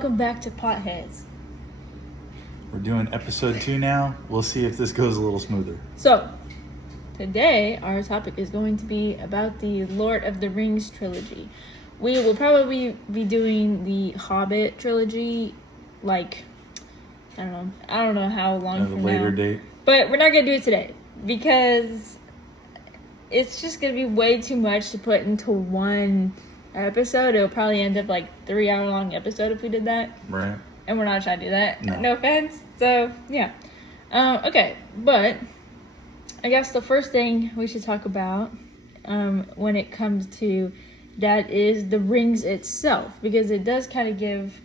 welcome back to Potheads. We're doing episode 2 now. We'll see if this goes a little smoother. So, today our topic is going to be about the Lord of the Rings trilogy. We will probably be doing the Hobbit trilogy, like, I don't know how long from later now. date. But we're not going to do it today because it's just going to be way too much to put into one episode. It'll probably end up like 3-hour long episode if we did that. Right. And we're not trying to do that. No offense. So, yeah. Okay, but I guess the first thing we should talk about when it comes to that is the rings itself, because it does kind of give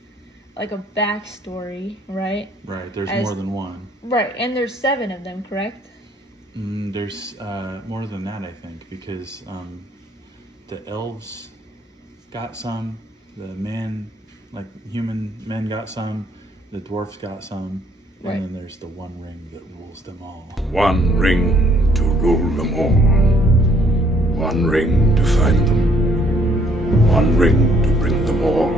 like a backstory, right? Right, there's more than one. Right, and there's 7 of them, correct? There's more than that, I think, because the elves got some, the human men got some, the dwarfs got some, right. And then there's the one ring that rules them all. One ring to rule them all. One ring to find them. One ring to bring them all.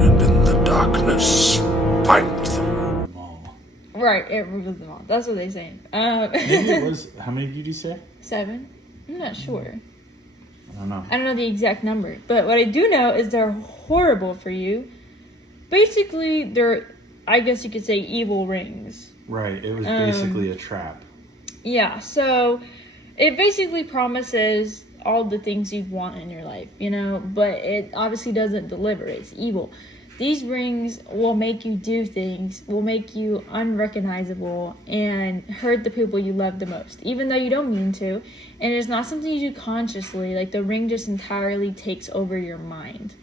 And in the darkness, find them. All. Right, it rules them all. That's what they're saying. Maybe it was, how many did you say? 7? I'm not sure. I don't know. I don't know the exact number, but what I do know is they're horrible for you. Basically, they're, I guess you could say, evil rings. Right, it was basically a trap. Yeah, so it basically promises all the things you want in your life, but it obviously doesn't deliver. It's evil. These rings will make you do things, will make you unrecognizable, and hurt the people you love the most, even though you don't mean to. And it's not something you do consciously. Like, the ring just entirely takes over your mind.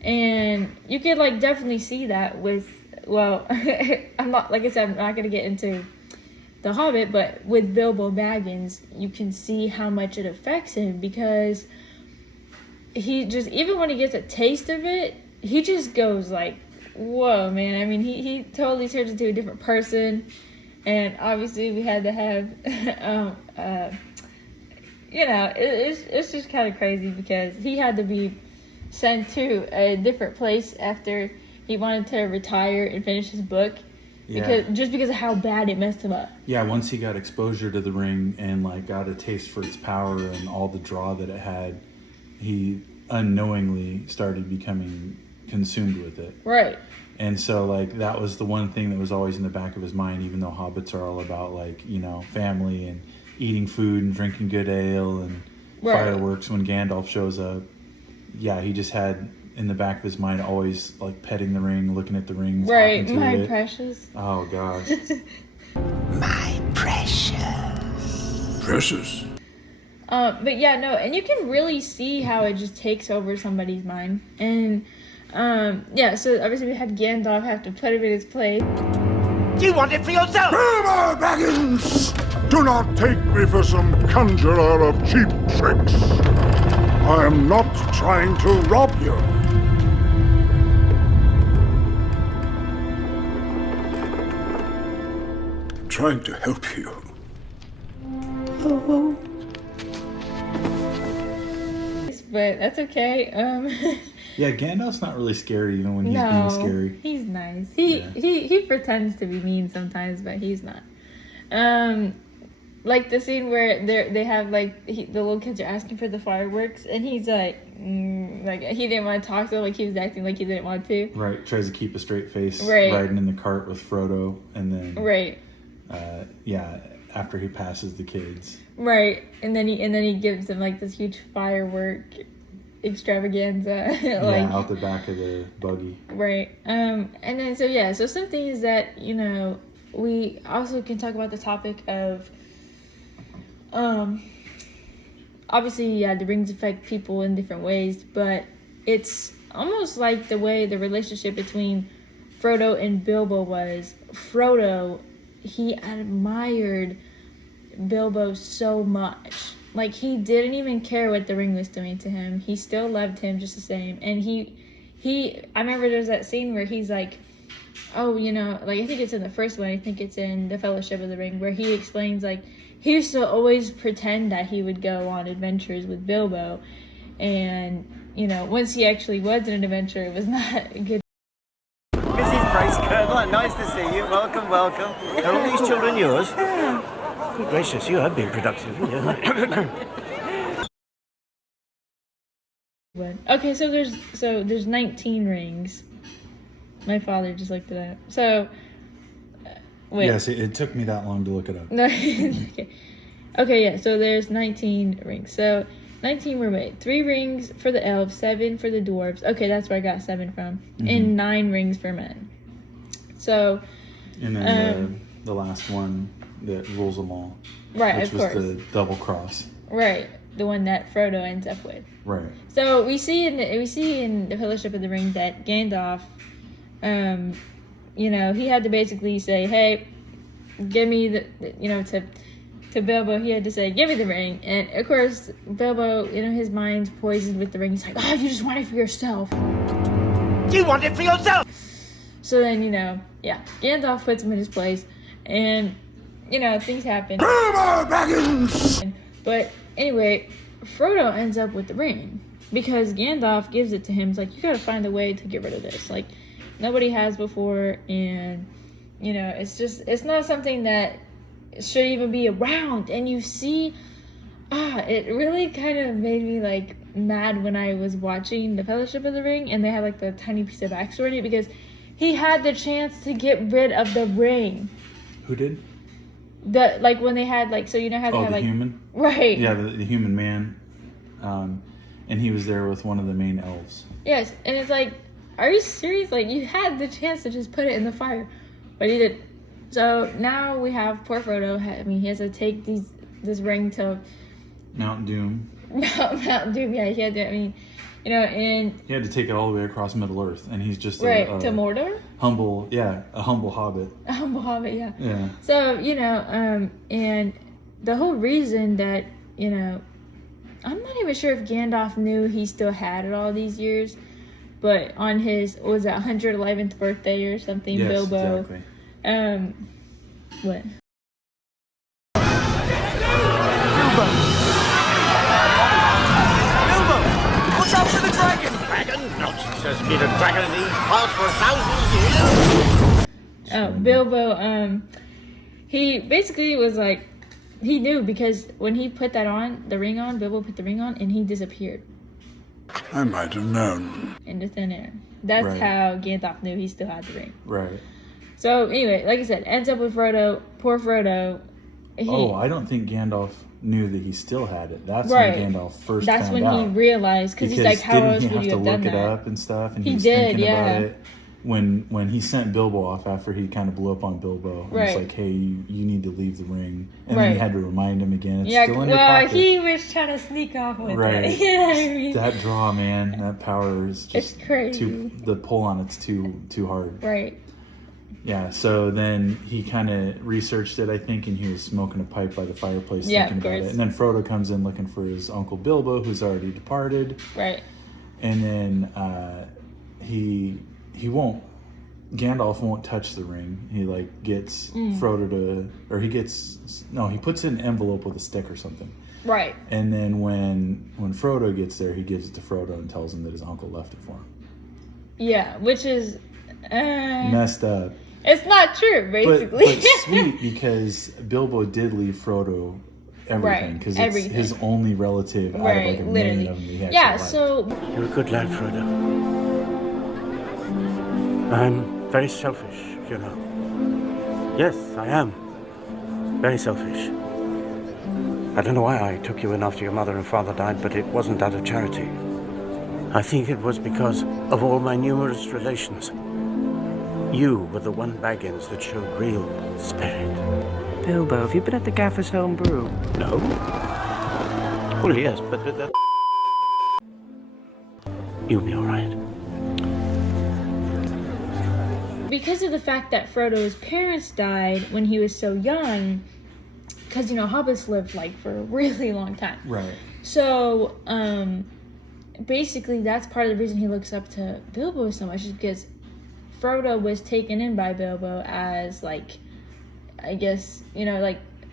And you could, definitely see that with, I'm not going to get into The Hobbit, but with Bilbo Baggins, you can see how much it affects him, because he just, even when he gets a taste of it, he just goes like, whoa, man. I mean, he totally turns into a different person. And obviously we had to have, it's just kind of crazy, because he had to be sent to a different place after he wanted to retire and finish his book. Just because of how bad it messed him up. Yeah, once he got exposure to the ring and got a taste for its power and all the draw that it had, he unknowingly started becoming consumed with it. Right. And so that was the one thing that was always in the back of his mind, even though hobbits are all about family and eating food and drinking good ale and fireworks when Gandalf shows up. Yeah, he just had in the back of his mind always petting the ring, looking at the ring, right, talking to my it. precious. Oh gosh. My precious. Precious? But yeah, no, and you can really see how it just takes over somebody's mind. And so obviously we had Gandalf have to put him in his place. You want it for yourself! Bilbo Baggins! Do not take me for some conjurer of cheap tricks. I am not trying to rob you. I'm trying to help you. Oh. But that's okay. Yeah, Gandalf's not really scary even when he's being scary. He's nice. He pretends to be mean sometimes, but he's not. Like the scene where they have the little kids are asking for the fireworks, and he's he didn't want to talk to them, he was acting like he didn't want to. Right, tries to keep a straight face, right. Riding in the cart with Frodo, and then right. After he passes the kids. Right, and then he gives them this huge firework extravaganza. Out the back of the buggy. Right, and then so some things that we also can talk about the topic of. Obviously, the rings affect people in different ways, but it's almost like the way the relationship between Frodo and Bilbo was. Frodo, he admired Bilbo so much. He didn't even care what the ring was doing to him. He still loved him just the same. And I remember there's that scene where he's like, oh, I think it's in the first one, I think it's in The Fellowship of the Ring, where he explains, he used to always pretend that he would go on adventures with Bilbo, and, once he actually was in an adventure, it was not good. Miss Colonel. Nice to see you. Welcome, welcome. Are all these children yours? Good gracious, you have been productive. Okay, so there's 19 rings. My father just looked it up. So wait. Yes, it took me that long to look it up. No. Okay, yeah. So there's 19 rings. So 19 were made. 3 rings for the elves, 7 for the dwarves. Okay, that's where I got 7 from, and 9 rings for men. So. And then the last one that rules them all. Right, which of course. was the double cross. Right, the one that Frodo ends up with. Right. So we see in the Fellowship of the Ring that Gandalf, he had to basically say, "Hey, give me to Bilbo." He had to say, "Give me the ring," and of course Bilbo, his mind's poisoned with the ring. He's like, "Oh, you just want it for yourself." You want it for yourself. So then, Gandalf puts him in his place, and things happen. But anyway, Frodo ends up with the ring because Gandalf gives it to him. It's like, you gotta find a way to get rid of this. Like, nobody has before, and it's not something that should even be around. And you see, it really kind of made me like mad when I was watching the Fellowship of the Ring, and they had like the tiny piece of backstory in it because he had the chance to get rid of the ring. Who did? When they had how they had the human? Right. Yeah, the human man. And he was there with one of the main elves. Yes, and it's like, are you serious? Like, you had the chance to just put it in the fire, but he didn't. So now we have poor Frodo. He has to take this ring to Mount Doom. Mount Doom. Yeah, he had to. And he had to take it all the way across Middle Earth, and he's just to Mordor. A humble hobbit. A humble hobbit, yeah. Yeah. So and the whole reason that I'm not even sure if Gandalf knew he still had it all these years, but on his 111th birthday or something, yes, Bilbo. Exactly. What? Bilbo, watch out for the dragon. Dragon? Nonsense. There's been a dragon in these parts for 1,000 years. Oh, Bilbo. He basically was like, he knew because when he put the ring on, Bilbo put the ring on, and he disappeared. I might have known. Into thin air. That's Right. how Gandalf knew he still had the ring. Right. So anyway, like I said, ends up with Frodo. Poor Frodo. I don't think Gandalf knew that he still had it. That's Right. when Gandalf first That's found when out. he realized, because he's like, how didn't else he would have you to have look done it that? up and stuff? And He was did, thinking yeah. about it when he sent Bilbo off after he kind of blew up on Bilbo. And Right. It's like, hey, you need to leave the ring. And Right. then he had to remind him again. It's Yeah, still in your pocket. he was trying to sneak off with Right. it. You know what I mean? That draw, man, that power is just It's crazy. the pull on it's too hard. Right. Yeah, so then he kind of researched it, I think, and he was smoking a pipe by the fireplace Yeah, thinking of about it. course. And then Frodo comes in looking for his uncle Bilbo, who's already departed. Right. And then Gandalf won't touch the ring. He gets Frodo to, or he puts it in an envelope with a stick or something. Right. And then when Frodo gets there, he gives it to Frodo and tells him that his uncle left it for him. Yeah, which is Messed up. It's not true, basically. But sweet, because Bilbo did leave Frodo everything, because it's everything. his only relative out of a literally. million of them that he actually Yeah, liked. so You're a good lad, Frodo. I'm very selfish, you know. Yes, I am. Very selfish. I don't know why I took you in after your mother and father died, but it wasn't out of charity. I think it was because of all my numerous relations. You were the one Baggins that showed real spirit. Bilbo, have you been at the Gaffer's home brew? No? Well, yes, but you'll be all right. because of the fact that Frodo's parents died when he was so young, because hobbits lived for a really long time. Right. So basically that's part of the reason he looks up to Bilbo so much, is because Frodo was taken in by Bilbo as I guess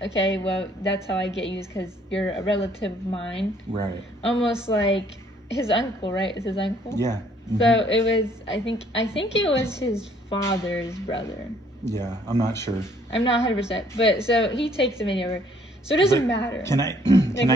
okay, well, that's how I get you, is because you're a relative of mine. Right. Almost like his uncle, right? It's his uncle. Yeah. Mm-hmm. So it was. I think it was his father's brother. Yeah, I'm not sure. I'm not 100%, but so he takes him over. So it doesn't matter. Can I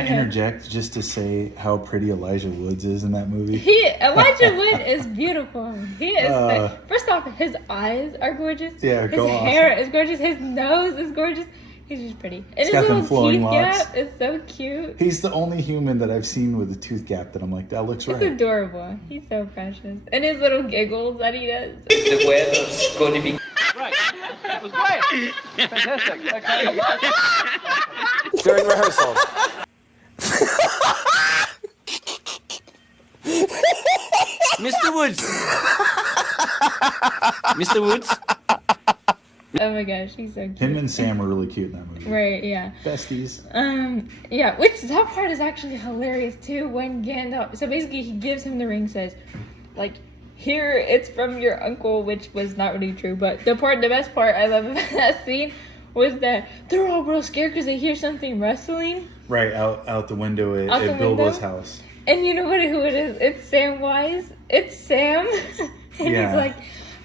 interject just to say how pretty Elijah Woods is in that movie? Elijah Wood is beautiful. He is first off, his eyes are gorgeous. Yeah, his hair is gorgeous. His nose is gorgeous. He's just pretty. And He's his got them little flowing teeth locks. gap is so cute. He's the only human that I've seen with a tooth gap that I'm like, that looks right. It's adorable. He's so precious. And his little giggles that he does. The weather's going to be... Right. That was great. Fantastic. Okay. During rehearsal. Mr. Woods. Mr. Woods. Oh my gosh, he's so cute. Him and Sam are really cute in that movie. Right, yeah. Besties. Yeah, which that part is actually hilarious too when Gandalf, so basically he gives him the ring, says, like, here it's from your uncle, which was not really true, but the best part I love about that scene was that they're all real scared because they hear something rustling. Right, out the window at Bilbo's house. And you know who it is? It's Samwise. It's Sam. And Yeah. he's like,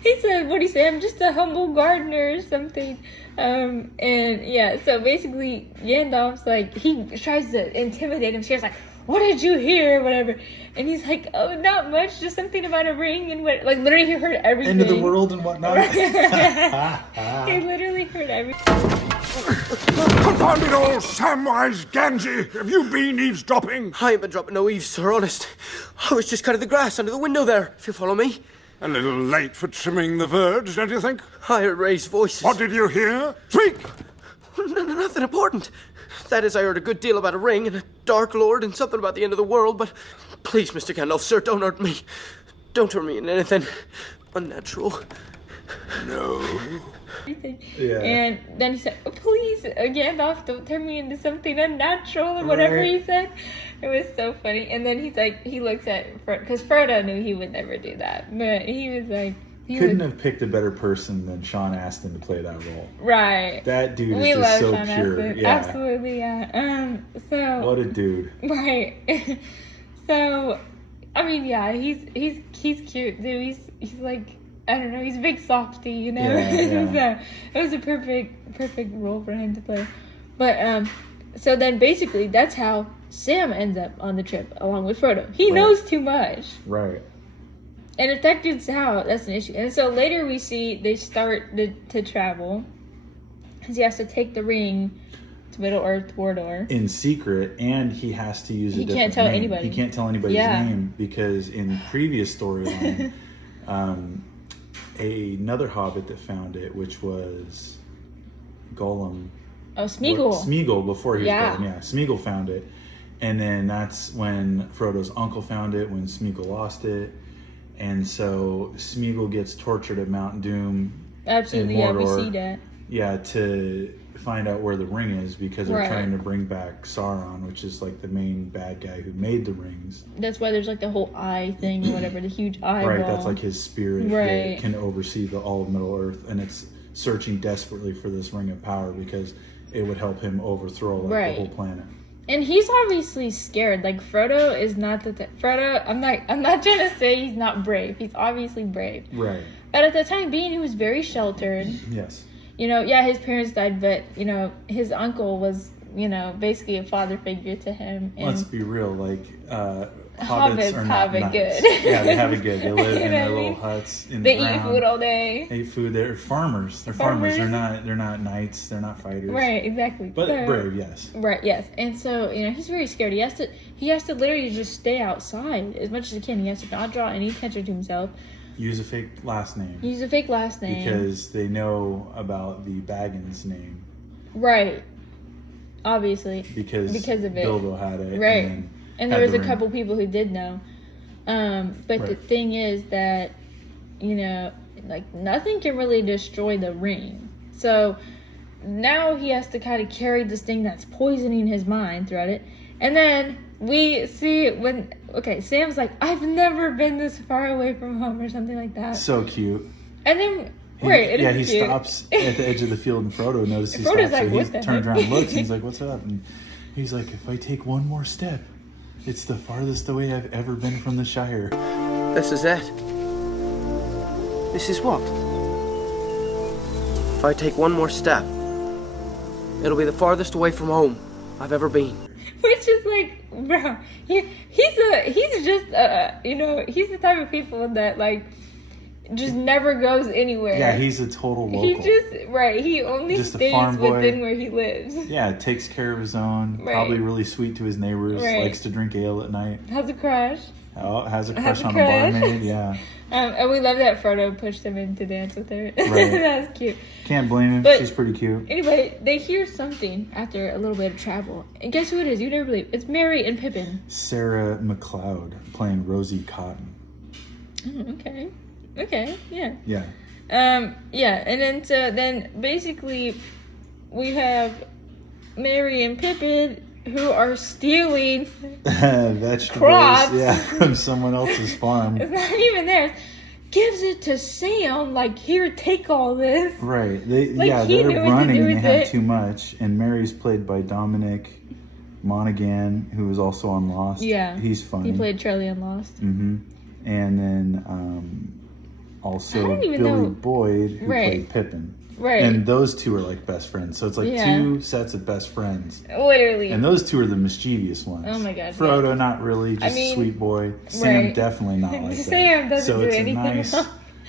he said, what do you say? I'm just a humble gardener or something. And yeah, so basically Gandalf's like, he tries to intimidate him. She's like, what did you hear? Whatever. And he's like, oh, not much. Just something about a ring and what. Like, literally, he heard everything. End of the world and whatnot. He literally heard everything. Confound it all, Samwise Gamgee! Have you been eavesdropping? I ain't been dropping no eaves, sir, honest. I was just cutting the grass under the window there, if you follow me. A little late for trimming the verge, don't you think? I heard raised voices. What did you hear? Speak! Nothing important. That is, I heard a good deal about a ring and a Dark Lord and something about the end of the world, but please, Mr. Gandalf, sir, don't hurt me. Don't hurt me in anything unnatural. No. Yeah. And then he said, oh, please, Gandalf, don't turn me into something unnatural or whatever he said. It was so funny. And then he's like, he looks at Frodo, because Frodo knew he would never do that. But he was like, Couldn't have picked a better person than Sean Astin to play that role. Right. That dude We is just love so Sean pure. Astin. Yeah. Absolutely, yeah. So What a dude. right. So, I mean, yeah, he's cute, dude. He's like, I don't know, he's a big softy, you know. Yeah. So it was a perfect role for him to play. But so then basically that's how Sam ends up on the trip along with Frodo. He knows too much. Right. And if that dude's out, that's an issue. And so later we see they start to travel because he has to take the ring to Middle Earth, Mordor. In secret, and he has to use a different can't tell name. anybody. He can't tell anybody's name because in previous storyline, another hobbit that found it, which was Gollum. Oh, Smeagol. Smeagol before he was Yeah. Gollum. Yeah, Smeagol found it. And then that's when Frodo's uncle found it, when Smeagol lost it. And so Smeagol gets tortured at Mount Doom. Absolutely, in yeah, we Mordor. see that. Yeah, to find out where the ring is because they're Right. trying to bring back Sauron, which is like the main bad guy who made the rings. That's why there's like the whole eye thing or whatever, the huge eye Right, wall. that's like his spirit Right. that can oversee all of Middle Earth, and it's searching desperately for this ring of power because it would help him overthrow the whole planet. And he's obviously scared. Like Frodo is not Frodo. I'm not trying to say he's not brave. He's obviously brave. Right. But at the time being, he was very sheltered. Yes. You know, yeah, his parents died, but you know, his uncle was, you know, basically a father figure to him. And Let's be real, like hobbits are not have it nuts. good. Yeah, they have it good. They live You in know their what I little mean? huts in They the ground. eat food all day. They eat food. They're farmers. They're farmers. They're not knights. They're not fighters. Right, exactly. But So- brave, yes. Right, yes. And so, you know, he's very scared. He has to literally just stay outside as much as he can. He has to not draw any attention to himself. Use a fake last name. Use a fake last name. Because they know about the Baggins name. Right. Obviously. Because of it. Bilbo had it. Right. And there was a ring. couple people who did know. But the thing is that, you know, like nothing can really destroy the ring. So now he has to kind of carry this thing that's poisoning his mind throughout it. And then we see Sam's like, I've never been this far away from home or something like that. So cute. And then, He cute. stops at the edge of the field and Frodo notices he Frodo's stops. like, So what he the turns heck? around and looks and he's like, what's up? And he's like, if I take one more step, It's the farthest away I've ever been from the Shire. This is it. This is what? If I take one more step, it'll be the farthest away from home I've ever been. Which is like, bro, he's just he's the type of people that like just never goes anywhere. Yeah, he's a total local. He only Just a stays farm boy. within where he lives. Yeah, takes care of his own. Right. Probably really sweet to his neighbors. Right. Likes to drink ale at night. Has a crush. Oh, has a crush a on crush. a barmaid. Yeah. And we love that Frodo pushed him in to dance with her. Right. That's cute. Can't blame him. But- She's pretty cute. Anyway, they hear something after a little bit of travel. And guess who it is? You never believe. It's Merry and Pippin. Sarah McLeod playing Rosie Cotton. Oh, okay. Okay, yeah. Yeah. Yeah, and then basically we have Merry and Pippin who are stealing Vegetables. crops. Yeah, from someone else's farm. It's not even theirs. Gives it to Sam, like, here, take all this. Right. Like, They're he knew what to running do and they with had it. too much. And Mary's played by Dominic Monaghan, who was also on Lost. Yeah. He's funny. He played Charlie on Lost. Mm-hmm. And then also I don't even Billy know. Boyd, who Right. played Pippin. Right. And those two are like best friends. So it's like Yeah. two sets of best friends. Literally. And those two are the mischievous ones. Oh my God, Frodo, not really, just mean, a sweet boy. Sam, right. definitely not like that. Sam doesn't so do it's anything a nice wrong.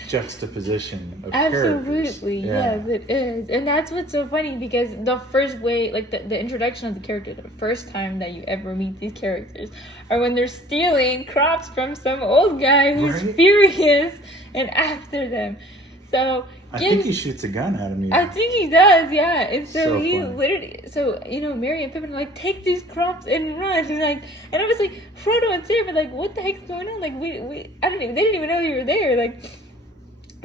juxtaposition of characters. Absolutely, yes, it is. And that's what's so funny because the first way, like the introduction of the character, the first time that you ever meet these characters are when they're stealing crops from some old guy who's Right. furious and after them. So I think he shoots a gun at him. I think he does, yeah. And so, So he funny. literally, Merry and Pippin are like, take these crops and run. And obviously Frodo and Sam are like, what the heck's going on? Like, they didn't even know you were there. Like,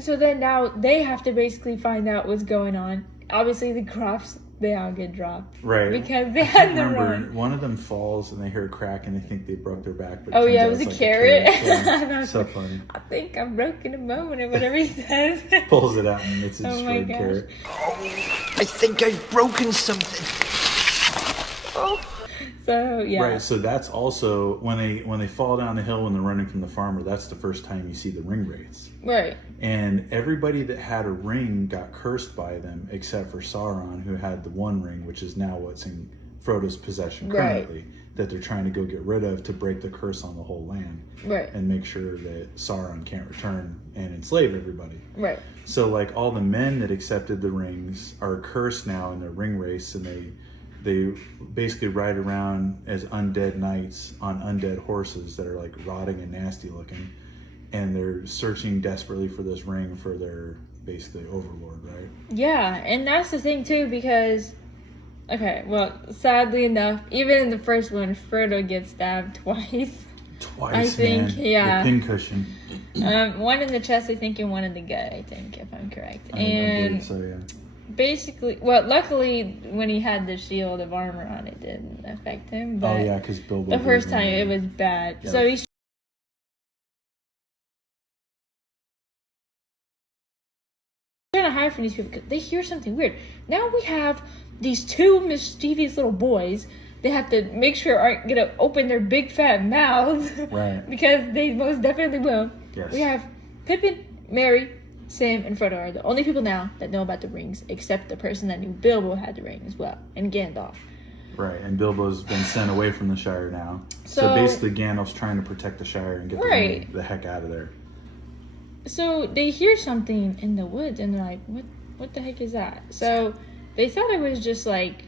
so then now they have to basically find out what's going on. Obviously the crops, they all get dropped. Right. Because they I had can't to remember. run. One of them falls and they hear a crack and they think they broke their back. But Oh, turns yeah, out it was it's a like carrot. Yeah. And I was So like, funny. I think I'm broken a moment or whatever he says. Pulls it out and it's a Oh my destroyed gosh. carrot. I think I've broken something. So yeah. Right, so that's also when they fall down the hill when they're running from the farmer. That's the first time you see the ring wraiths, Right. and everybody that had a ring got cursed by them except for Sauron, who had the one ring, which is now what's in Frodo's possession currently, that they're trying to go get rid of to break the curse on the whole land Right. and make sure that Sauron can't return and enslave everybody. Right. So like all the men that accepted the rings are cursed now in their ring race, and they basically ride around as undead knights on undead horses that are like rotting and nasty looking, and they're searching desperately for this ring for their basically overlord, right? Yeah, and that's the thing too, because sadly enough, even in the first one, Frodo gets stabbed twice. Twice, I think, man. yeah. The pincushion. One in the chest, I think, and one in the gut, I think, if I'm correct. I And believe so, yeah. basically, luckily, when he had the shield of armor on, it didn't affect him. But Oh yeah, because Bilbo. the first was time, in it there. was bad. Yeah. So he's trying to hide from these people because they hear something weird. Now we have these two mischievous little boys. They have to make sure aren't gonna open their big fat mouths, Right. because they most definitely will. Yes. We have Pippin, Merry, Sam, and Frodo are the only people now that know about the rings, except the person that knew Bilbo had the ring as well, and Gandalf. Right, and Bilbo's been sent away from the Shire now. So So- basically, Gandalf's trying to protect the Shire and get Right. the heck out of there. So they hear something in the woods, and they're like, "What the heck is that?" So they thought it was just like,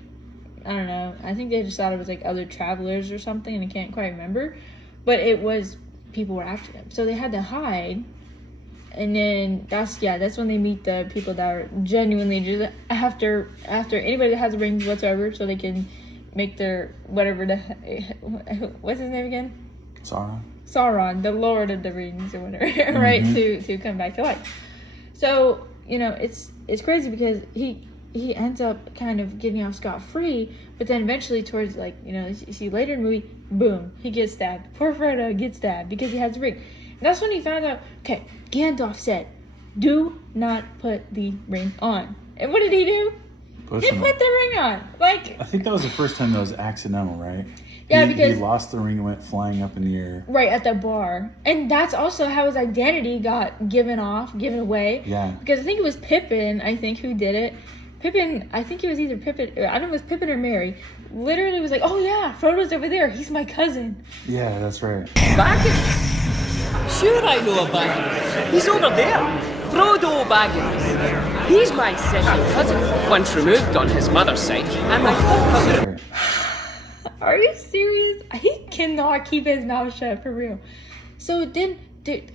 I don't know. I think they just thought it was like other travelers or something, and I can't quite remember. But it was people were after them, so they had to hide. And then that's when they meet the people that are genuinely just after anybody that has a ring whatsoever, so they can make their whatever what's his name again? Sauron, the Lord of the Rings or whatever, right? To come back to life. So it's crazy because he ends up kind of getting off scot-free, but then eventually towards you see later in the movie, boom, he gets stabbed. Poor Frodo gets stabbed because he has a ring. And that's when he found out, okay, Gandalf said, do not put the ring on. And what did he do? He put the ring on. I think that was the first time that was accidental, right? Yeah, he because lost the ring and went flying up in the air. right at the bar, and that's also how his identity got given away. Yeah. Because I think it was Pippin, who did it. Pippin, I think it was either Pippin, or I don't know if it was Pippin or Merry. Literally was like, oh yeah, Frodo's over there. He's my cousin. Yeah, that's right. Baggins? Sure I know a Baggins. He's over there. Frodo Baggins. He's my second cousin, once removed on his mother's side, and my third cousin. Are you serious? He cannot keep his mouth shut, for real. So then,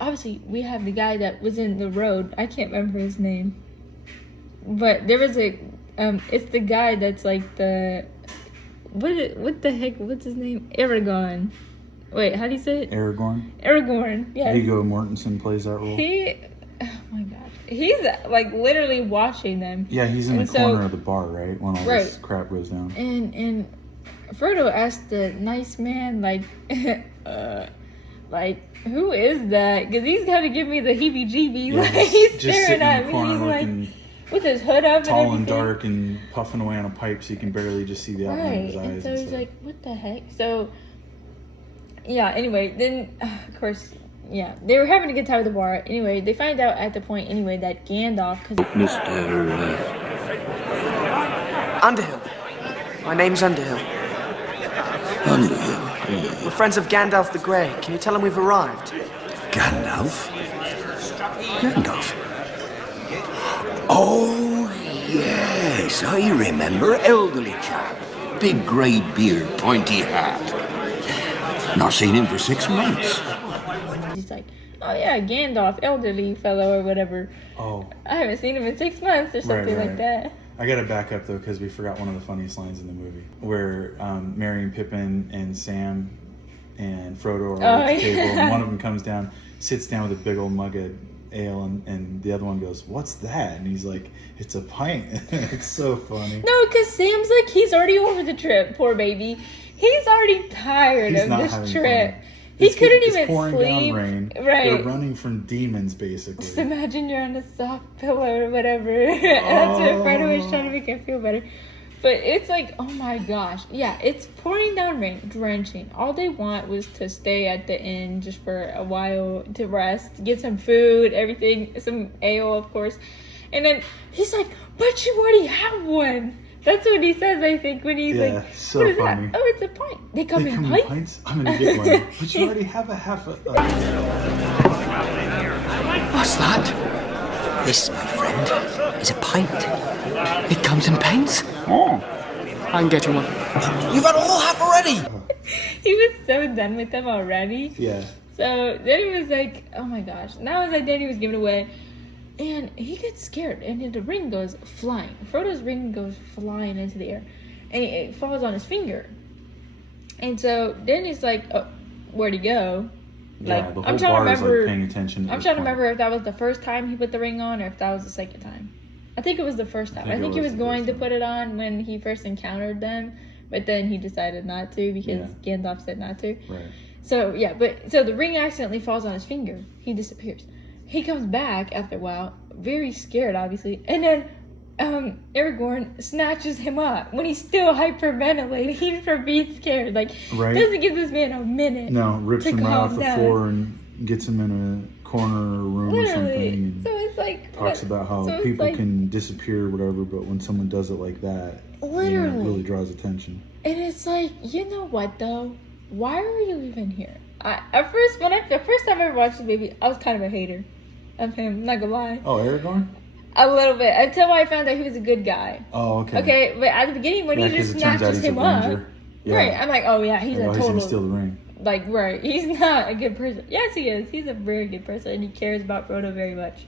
obviously, we have the guy that was in the road. I can't remember his name. But there was it's the guy that's like the, what the heck, what's his name? Aragorn. Wait, how do you say it? Aragorn, yeah. Viggo Mortensen plays that role. Oh my gosh. He's like literally watching them. Yeah, he's in the corner of the bar, right? When all this crap goes down. And Frodo asked the nice man, like, who is that? Because he's got to give me the heebie-jeebies. Yeah, like, he's just staring sitting at in the me. corner He's like, looking with his hood up tall and and dark and puffing away on a pipe so you can barely just see the outline of his eyes. And so he's like, what the heck? So, yeah, anyway, then, of course, yeah, they were having a good time at the bar. Anyway, they find out at the point, anyway, that Gandalf... Underhill. My name's Underhill. Underhill. We're friends of Gandalf the Grey. Can you tell him we've arrived? Gandalf? Gandalf? Oh, yes, I remember. Elderly chap. Big grey beard, pointy hat. Not seen him for 6 months. He's like, oh yeah, Gandalf, elderly fellow or whatever. Oh. I haven't seen him in 6 months or something like that. I gotta back up though, because we forgot one of the funniest lines in the movie, where Merry and Pippin and Sam and Frodo are at the table, and one of them comes down, sits down with a big old mug of ale, and the other one goes, "What's that?" And he's like, "It's a pint." It's so funny. No, because Sam's like, he's already over the trip, poor baby. He's already tired of this trip. He couldn't even pouring sleep. Down rain. Right. They're running from demons, basically. Just imagine you're on a soft pillow or whatever. That's what Frodo was trying to make him feel better. But it's like, oh my gosh. Yeah, it's pouring down rain, drenching. All they want was to stay at the inn just for a while to rest, get some food, everything, some ale, of course. And then he's like, but you already have one. That's what he says, I think, when he's like, so what is funny. that? Oh, it's a pint. They come in pints? I'm gonna get one. But you already have a half a... What's that? This, my friend, is a pint. It comes in pints. Oh. I'm getting one. You've had a whole half already! He was so done with them already. Yeah. So then he was like, oh my gosh. Now his identity was given away. And he gets scared, and the ring goes flying. Frodo's ring goes flying into the air, and it falls on his finger. And so then he's like, oh, where'd he go? Yeah, like, the whole I'm trying to bar is remember. like paying attention. I'm trying to remember if that was the first time he put the ring on, or if that was the second time. I think it was the first time. I think he was going to put it on when he first encountered them, but then he decided not to because Gandalf said not to. Right. So yeah, so the ring accidentally falls on his finger. He disappears. He comes back after a while, very scared, obviously, and then Aragorn snatches him up when he's still hyperventilating from being scared. Like, doesn't give this man a minute. No, rips him right off the floor and gets him in a corner or a room or something. And so it's like talks about how people can disappear or whatever, but when someone does it like that, it really draws attention. And it's like, you know what though? Why are you even here? The first time I ever watched the movie, I was kind of a hater of him, I'm not gonna lie. Oh, Aragorn? A little bit, until I found out he was a good guy. Oh, okay. Okay, but at the beginning when he just snatches him up, right, I'm like, oh yeah, he's a total... he's gonna steal the ring. Like, right, he's not a good person. Yes, he is. He's a very good person, and he cares about Frodo very much.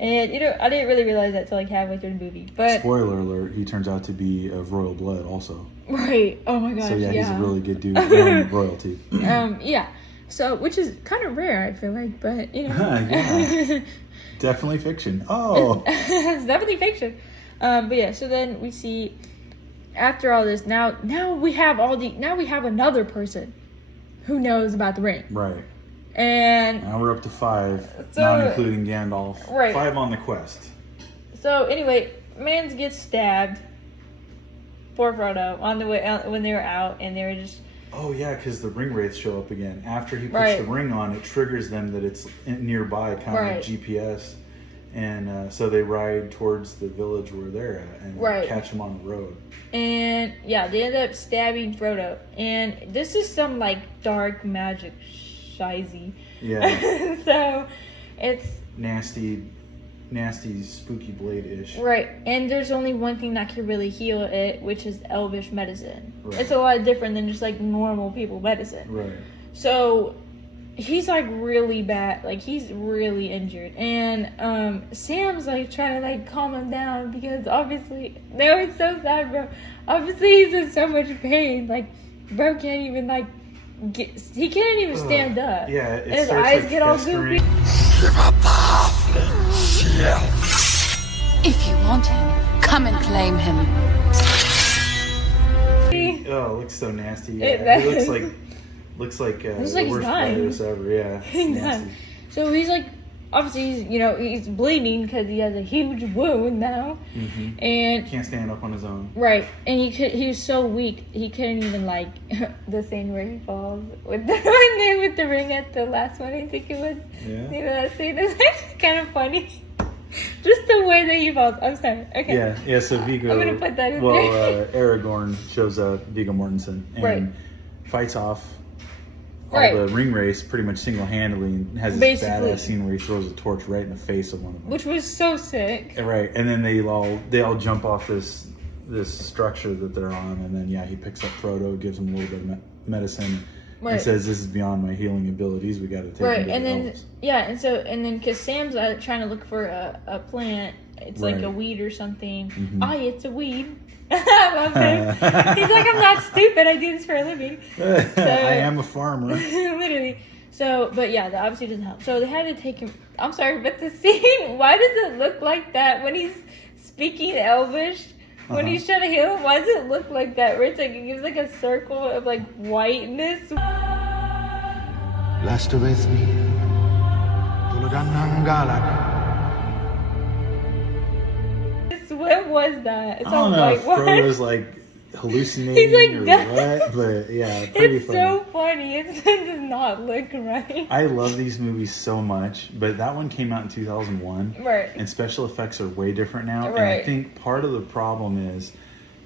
And, I didn't really realize that till like halfway through the movie, but... Spoiler alert, he turns out to be of royal blood also. Right, oh my gosh, so yeah, he's a really good dude, royalty. Yeah. So, which is kind of rare, I feel like, but, yeah. Definitely fiction. Oh. It's definitely fiction. But yeah, so then we see, after all this, now we have another person who knows about the ring. Right. And now we're up to 5, not including Gandalf. Right. 5 on the quest. So anyway, Mans gets stabbed. Poor Frodo, on the way out, when they were out, and they were just Oh yeah, because the ring wraiths show up again. After he puts the ring on, it triggers them that it's nearby, kind of like GPS. And so they ride towards the village where they're at and catch him on the road. And yeah, they end up stabbing Frodo. And this is some like dark magic shizy. Yeah. So it's nasty, spooky blade-ish. Right. And there's only one thing that can really heal it, which is elvish medicine. Right. It's a lot different than just like normal people medicine. Right. So he's like really bad, like he's really injured, and Sam's like trying to like calm him down because obviously they were so sad, bro. Obviously he's in so much pain, like bro can't even like he can't even stand up. Yeah, and his eyes like get all goofy. Give up the halfling, If you want him, come and claim him. Oh, it looks so nasty. Yeah. He looks like the worst virus ever. Yeah. Nasty. So he's like, obviously he's bleeding because he has a huge wound now, and can't stand up on his own. Right, and he was so weak he couldn't even like the scene where he falls with the ring at the last one. I think it was. Yeah. That scene is actually kind of funny. Just the way that he falls. I'm sorry. Okay. Yeah. So Viggo. I'm gonna put that in there. Aragorn shows up, Viggo Mortensen, and fights off all the ring race pretty much single-handedly, and has this badass scene where he throws a torch right in the face of one of them, which was so sick. Right, and then they all jump off this structure that they're on, and then he picks up Frodo, gives him a little bit of medicine. Right. And says, "This is beyond my healing abilities. We got to take him to and the then elves." and then because Sam's trying to look for a plant, it's like a weed or something. It's a weed. I love him. He's like, I'm not stupid. I do this for a living. So, I am a farmer. Literally. So, but yeah, that obviously doesn't help. So they had to take him. I'm sorry, but the scene. Why does it look like that when he's speaking Elvish? When he's trying to heal him, why does it look like that? Where it's like, it gives like a circle of like whiteness. Last with me, What was that? It's I don't know if Frodo's like hallucinating or what, but yeah, pretty funny. It's so funny. It does not look right. I love these movies so much, but that one came out in 2001. Right. And special effects are way different now. Right. And I think part of the problem is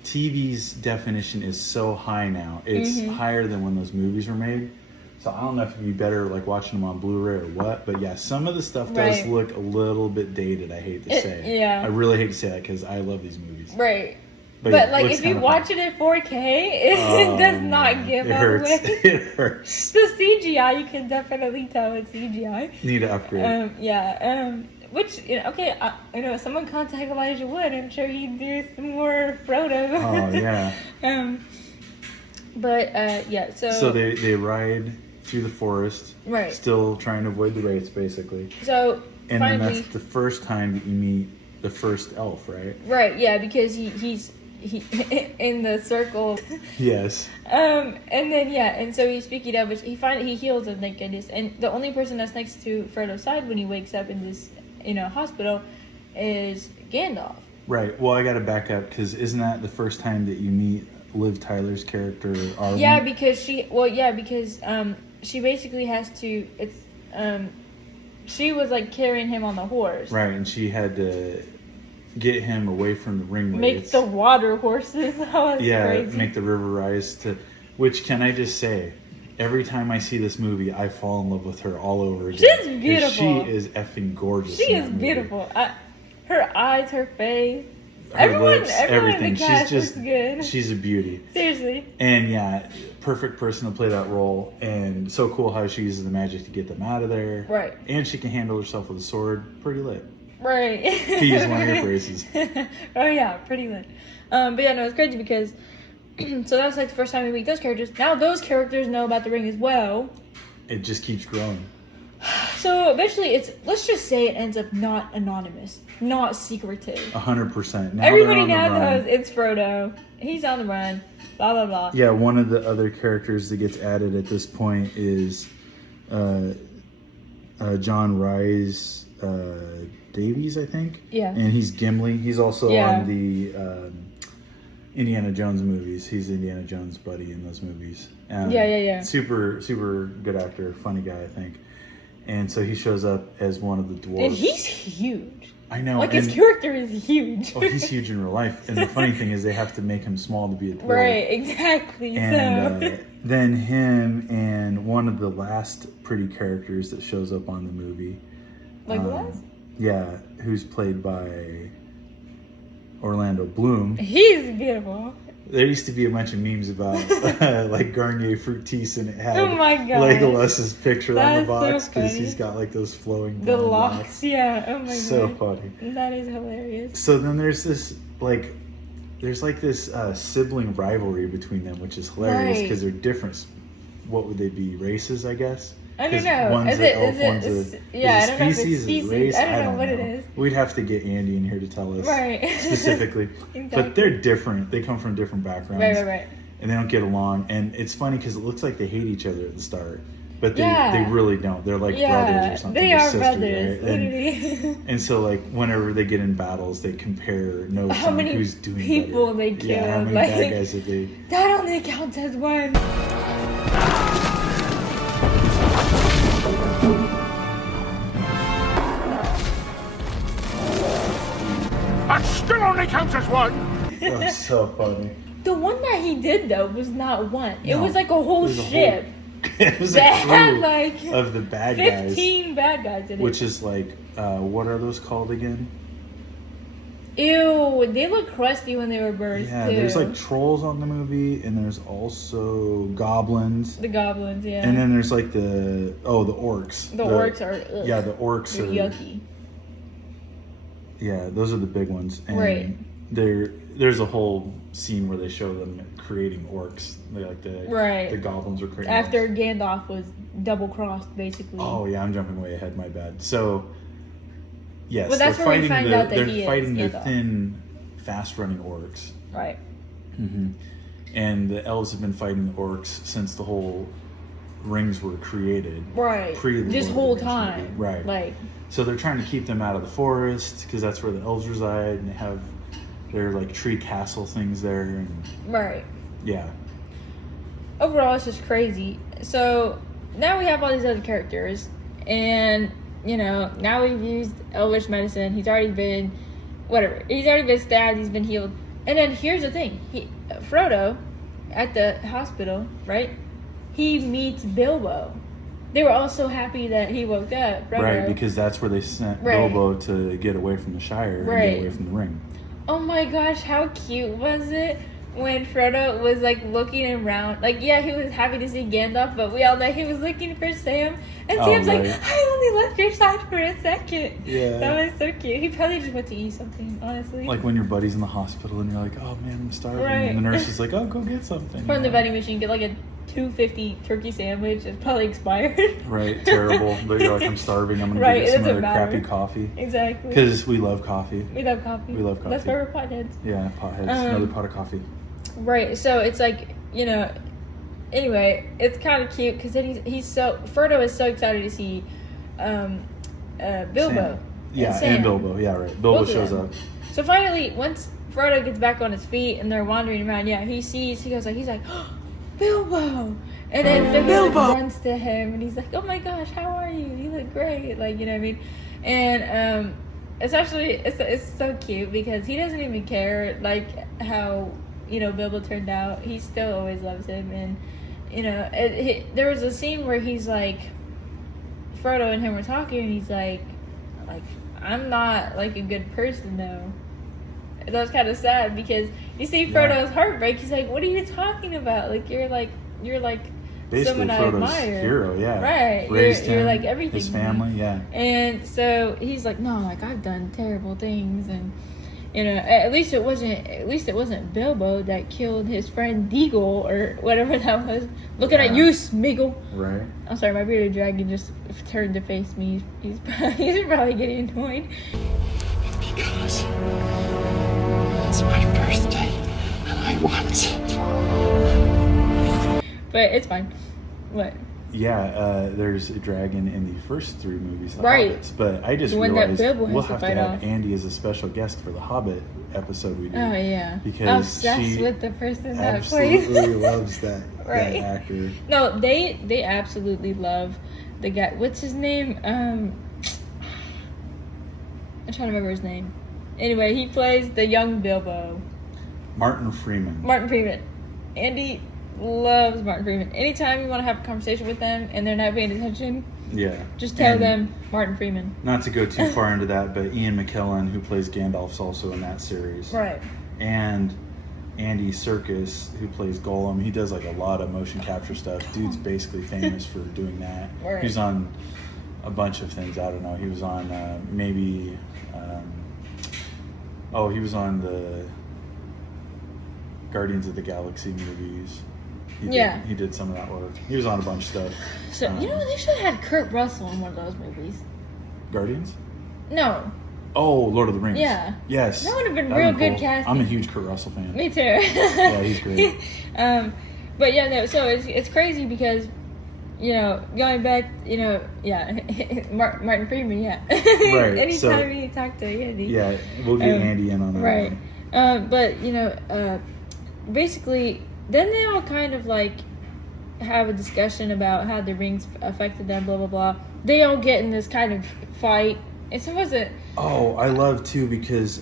TV's definition is so high now. It's higher than when those movies were made. So I don't know if it'd be better like watching them on Blu-ray or what, but yeah, some of the stuff does look a little bit dated, I hate to say. Yeah. I really hate to say that because I love these movies. Right. But yeah, like if you watch it in 4K, it does not give away. It hurts. The CGI, you can definitely tell it's CGI. Need to upgrade. Which, okay, someone contact Elijah Wood. I'm sure he'd do some more Frodo. Oh, yeah. So they ride through the forest. Right. Still trying to avoid the wraiths, basically. So, and then that's the first time that you meet the first elf, right? Right, yeah, because he's in the circle. Yes. And then and so he's speaking of which he heals him, thank goodness. And the only person that's next to Frodo's side when he wakes up in this hospital is Gandalf. Right. Well, I got to back up because isn't that the first time that you meet Liv Tyler's character Arwen? Yeah, because she basically has to. She was like carrying him on the horse. Right, and she had to get him away from the ring wraiths. Make the water horses. Crazy. Make the river rise to. Which, can I just say, every time I see this movie, I fall in love with her all over again. She's beautiful. She is effing gorgeous. She is beautiful. Her eyes, her face. Her lips, everything. In the cast is good. She's a beauty. Seriously. And yeah, perfect person to play that role. And so cool how she uses the magic to get them out of there. Right. And she can handle herself with a sword. Pretty lit. Right. To use one of your phrases. Oh yeah, pretty lit. But yeah, no, it's crazy because so that's like the first time we meet those characters. Now those characters know about the ring as well. It just keeps growing. So eventually let's just say it ends up not anonymous, not secretive. 100%. Everybody now knows it's Frodo. He's on the run. Blah, blah, blah. Yeah, one of the other characters that gets added at this point is John Rhys Davies, I think. Yeah. And he's Gimli. He's also on the Indiana Jones movies. He's Indiana Jones' buddy in those movies. Yeah. Super good actor, funny guy, I think. And so he shows up as one of the dwarves. And he's huge. I know. Like, his character is huge. Oh, he's huge in real life. And the funny thing is they have to make him small to be a dwarf. Right, exactly. And then him and one of the last pretty characters that shows up on the movie. Like the last? Yeah, who's played by Orlando Bloom. He's beautiful. There used to be a bunch of memes about like Garnier Fructis, and it had Legolas's picture on the box because he's got like those flowing the locks. Yeah. Oh my god. So funny. That is hilarious. So then there's this sibling rivalry between them, which is hilarious because they're different. What would they be? Races, I guess. I don't know. One's an elf, one's a species, is it race? I don't know what it is. We'd have to get Andy in here to tell us specifically. Exactly. But they're different. They come from different backgrounds. Right. And they don't get along. And it's funny because it looks like they hate each other at the start. But they really don't. They're like brothers or something. They are sisters, brothers. Right? And so like whenever they get in battles, they compare notes how on many who's doing people better. they kill. Yeah, how many bad guys did they... That only counts as one. That still only counts as one. That's so funny. The one that he did though was not one. It was like a whole ship. It was that a had crew like of the bad guys. 15 bad guys in it. Which is like, what are those called again? Ew, they look crusty when they were birthed. Yeah, too. there's like trolls on the movie, and there's also goblins. The goblins, yeah. And then there's like the orcs. The orcs are ugh. Yeah, the orcs They're are yucky. Yeah, those are the big ones. And right. There's a whole scene where they show them creating orcs. They like the goblins are creating after orcs. Gandalf was double crossed, basically. Oh yeah, I'm jumping way ahead. My bad. So yes, well, that's they're where we fighting find out that they're he fighting is the Gandalf. thin, fast-running orcs. Right. Mm-hmm. And the elves have been fighting the orcs since the whole rings were created. Right. This whole time. Movie. Right. Like. So they're trying to keep them out of the forest because that's where the elves reside, and they have their like tree castle things there. And right. Yeah. Overall, it's just crazy. So now we have all these other characters, and now we've used Elvish medicine. He's already been stabbed. He's been healed. And then here's the thing: Frodo, at the hospital, right? He meets Bilbo. They were all so happy that he woke up, right? Because that's where they sent Bilbo to get away from the Shire and get away from the ring. Oh my gosh, how cute was it when Frodo was like looking around? Like, yeah, he was happy to see Gandalf, but we all know he was looking for Sam. And Sam's like, I only left your side for a second. Yeah. That was so cute. He probably just went to eat something, honestly. Like when your buddy's in the hospital and you're like, oh man, I'm starving. And the nurse is like, oh, go get something. From the vending machine, get like a $2.50 turkey sandwich. It's probably expired. Right, terrible. But you're like, I'm starving. I'm gonna go get some other crappy coffee. Exactly. Because we love coffee. We love coffee. That's why we're potheads. Yeah, potheads. Another pot of coffee. Right. So it's like Anyway, it's kind of cute because then Frodo is so excited to see Bilbo. Sam. Yeah, and Bilbo. Yeah, right. Bilbo shows up. So finally, once Frodo gets back on his feet and they're wandering around, he's like, oh, Bilbo! And then Bilbo runs to him and he's like, oh my gosh, how are you? You look great. Like, you know what I mean? And it's actually, it's so cute because he doesn't even care, like, how, Bilbo turned out. He still always loves him. And, there was a scene where he's like, Frodo and him were talking and he's like, I'm not, like, a good person, though. And that was kind of sad because you see Frodo's heartbreak. He's like, what are you talking about? Like, you're like basically someone I Frodo's admire. Hero, yeah. Right. Raised you're him, like everything. His family, yeah. And so he's like, no, like I've done terrible things, and at least it wasn't Bilbo that killed his friend Deagle or whatever that was. Looking at you, Smeagol. Right. I'm sorry, my bearded dragon just turned to face me. He's probably getting annoyed. Because it's my birthday and I want it. But it's fine. What? there's a dragon in the first 3 movies, The Right. Hobbits. But I just The one that realized Bilbo has we'll to have to fight have off. Andy as a special guest for the Hobbit episode we do. Oh yeah, Because obsessed she with the person that plays. absolutely loves that Right. actor. No, they absolutely love the guy. What's his name? I'm trying to remember his name. Anyway, he plays the young Bilbo. Martin Freeman. Martin Freeman. Andy loves Martin Freeman. Anytime you want to have a conversation with them and they're not paying attention, Yeah. just tell And them Martin Freeman. Not to go too far into that, but Ian McKellen, who plays Gandalf's also in that series. Right. And Andy Serkis, who plays Gollum, he does like a lot of motion capture stuff. Dude's basically famous for doing that. Right. He's on a bunch of things. I don't know. He was on he was on the Guardians of the Galaxy movies. He did some of that work. He was on a bunch of stuff. So, they should have had Kurt Russell in one of those movies. Guardians? No. Oh, Lord of the Rings. Yeah. Yes. That would have been That'd real be good cool. casting. I'm a huge Kurt Russell fan. Me too. Yeah, he's great. But yeah, no, so it's crazy because, going back, Martin Freeman, yeah. Right. Anytime you talk to Andy. Yeah, we'll get Andy in on that. Right. One. But, basically, then they all kind of like have a discussion about how the rings affected them, blah, blah, blah. They all get in this kind of fight. It's almost Oh, I love too because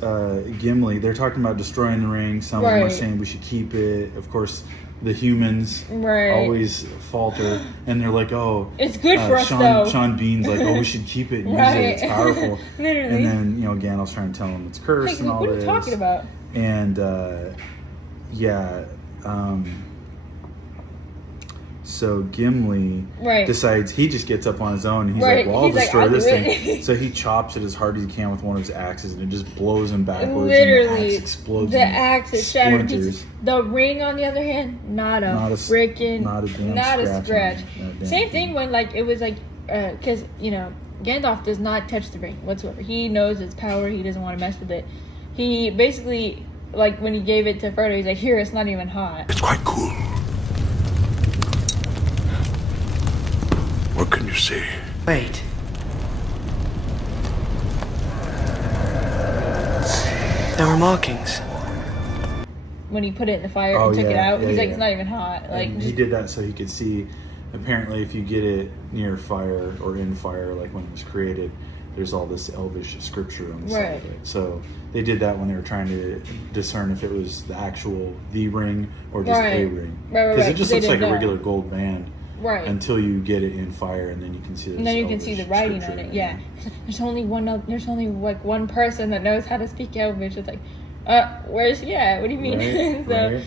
Gimli, they're talking about destroying the ring. Some of them are Right. saying we should keep it. Of course, the humans Right. always falter, and they're like, "Oh, It's good for us, though." Sean Bean's like, "Oh, we should keep it and use Right. it. It's powerful." Literally. And then Gandalf's trying to tell him it's cursed like, and all what are this. you talking about? And so Gimli Right. decides he just gets up on his own and he's Right. like, well, I'll He's like, destroy I'll this do it. thing. So he chops it as hard as he can with one of his axes and it just blows him backwards. Literally, and the axe explodes. the and axe is shattered. in splinters. pieces. The ring, on the other hand, not a freaking, not a damn not a scratch on scratch. that damn Same thing when it was because Gandalf does not touch the ring whatsoever. He knows its power. He doesn't want to mess with it. He basically when he gave it to Frodo, he's like, "Here, it's not even hot." It's quite cool. What can you say? Wait. There were markings. When he put it in the fire Oh, and took it yeah, out, yeah, he's like, yeah. "It's not even hot." And he did that so he could see. Apparently, if you get it near fire or in fire, like when it was created, there's all this elvish scripture on the side of it. So they did that when they were trying to discern if it was the ring or just a ring. Because it just looks like a regular gold band. Right. Until you get it in fire, and then you can see. And then you can see the writing on it. Yeah. There's only one person that knows how to speak Elvish. It's like, where's she at? What do you mean? Right.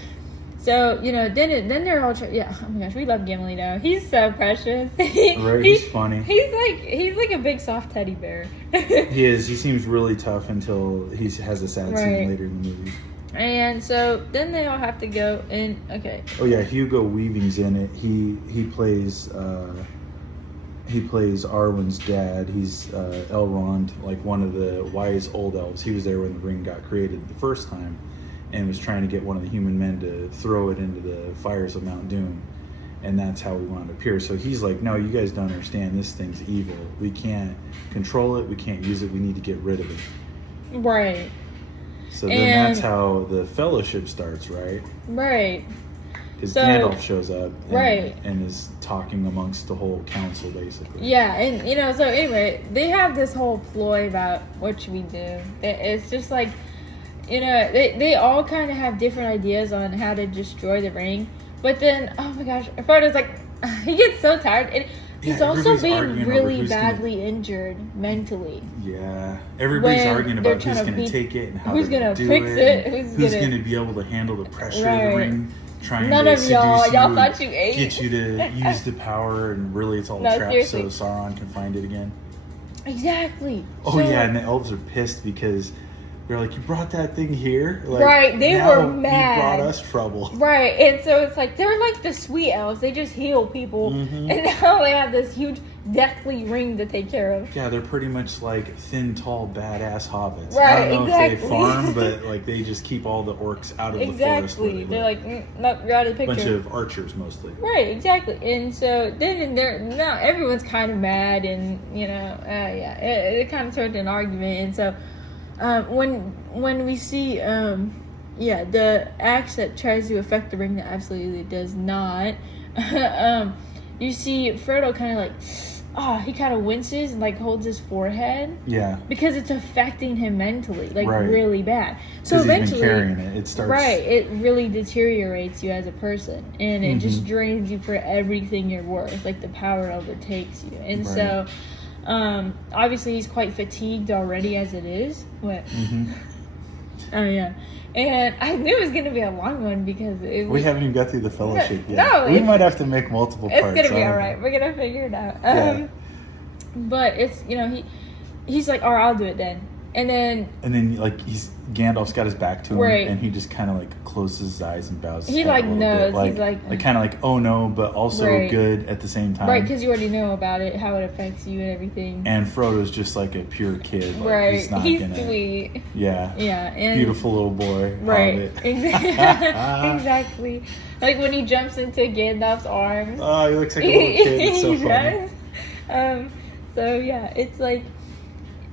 So then they're all oh my gosh, we love Gimli now. He's so precious. Right, he's funny. He's like a big soft teddy bear. He is. He seems really tough until he has a sad scene later in the movie. And so then they all have to go and Oh yeah, Hugo Weaving's in it. He plays Arwen's dad. He's Elrond, like one of the wise old elves. He was there when the ring got created the first time, and was trying to get one of the human men to throw it into the fires of Mount Doom, and that's how we wound up here. So he's like, no, you guys don't understand. This thing's evil. We can't control it. We can't use it. We need to get rid of it. Right. So then that's how the Fellowship starts, right? Right. Because So- Gandalf shows up Right. and is talking amongst the whole council, basically. Yeah, and so anyway, they have this whole ploy about what should we do. It's just like, they all kind of have different ideas on how to destroy the ring. But then, oh my gosh, Frodo's like, he gets so tired. And he's also everybody's being arguing over really who's badly injured mentally. Yeah, everybody's When arguing they're about who's trying to going to beat- take it and how who's they're gonna going to do fix it. it, and who's going gonna- to be able to handle the pressure of Right. the ring. Trying None to of y'all seduce you thought you and ate. get you to use the power, and really it's all No, a trap seriously. so Sauron can find it again. Exactly. Oh So- yeah, and the elves are pissed because they're like, you brought that thing here? Like, Right, they now were mad. You brought us trouble. Right, and so it's like they're like the sweet elves. They just heal people, Mhm. and now they have this huge. deathly ring to take care of. Yeah, they're pretty much like thin, tall, badass hobbits. Right, I don't know exactly. if they farm, but like they just keep all the orcs out of the forest. Exactly. They're like, nope, you're out of the picture. Bunch of archers mostly. Right, exactly. And so then now everyone's kind of mad, and it kind of turned to an argument. And so when we see the axe that tries to affect the ring that absolutely does not, you see Frodo kind of like, he kind of winces and like holds his forehead. Yeah. Because it's affecting him mentally, like really bad. So eventually, he's been carrying it. It starts. Right. It really deteriorates you as a person, and it just drains you for everything you're worth. Like the power overtakes you, and so obviously he's quite fatigued already as it is. What? Oh yeah. And I knew it was going to be a long one because we haven't even got through the fellowship yet. No, we might have to make multiple parts. It's going to be all right. We're going to figure it out. But it's, he's like, all right, I'll do it then. And then like Gandalf's got his back to him, and he just kind of like closes his eyes and bows his head head a little bit. He's like kind of like, oh no, but also good at the same time. Right, because you already know about it, how it affects you and everything. And Frodo's just like a pure kid. Like, right, he's sweet. Yeah. Yeah. And beautiful little boy. Right. Exactly. Like when he jumps into Gandalf's arms. Oh, he looks like a little kid. It's so funny. So yeah, it's like,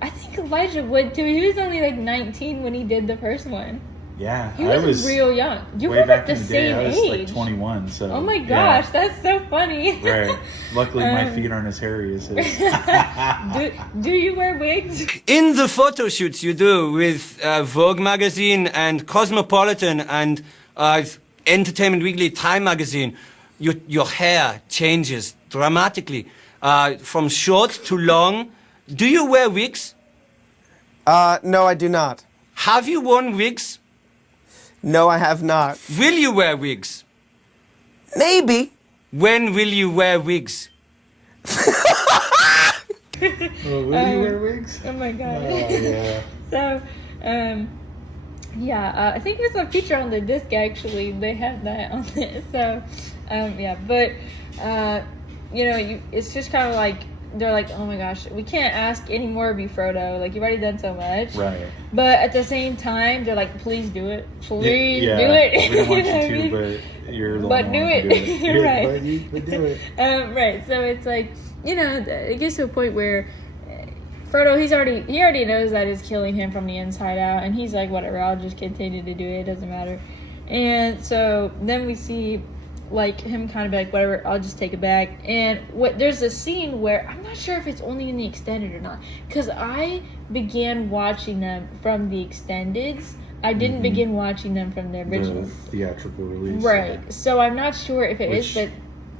I think Elijah would too. He was only like 19 when he did the first one. Yeah, he was real young. You way were back the in the same day. I was age. like 21. So. Oh my gosh, that's so funny. Right. Luckily, my feet aren't as hairy as his. do you wear wigs? In the photo shoots you do with Vogue magazine and Cosmopolitan and Entertainment Weekly, Time magazine, your hair changes dramatically from short to long. Do you wear wigs? No, I do not. Have you worn wigs? No, I have not. Will you wear wigs? Maybe. When will you wear wigs? Will you wear wigs? Oh my god. Oh, yeah. So, I think it's a feature on the disc actually. They have that on it. So, but it's just kind of like, they're like, oh my gosh, we can't ask any more of you, Frodo. Like, you've already done so much. Right. But at the same time, they're like, please do it. Please do it. We don't want you to, but you're the one who wants to do it. Right. But do it. Right. So it's like, it gets to a point where Frodo, he already knows that it's killing him from the inside out. And he's like, whatever, I'll just continue to do it. It doesn't matter. And so then we see like him kind of be like, whatever, I'll just take it back. And there's a scene where I'm not sure if it's only in the extended or not, because I began watching them from the extendeds. I didn't begin watching them from the original theatrical release. Right. So I'm not sure if it is, but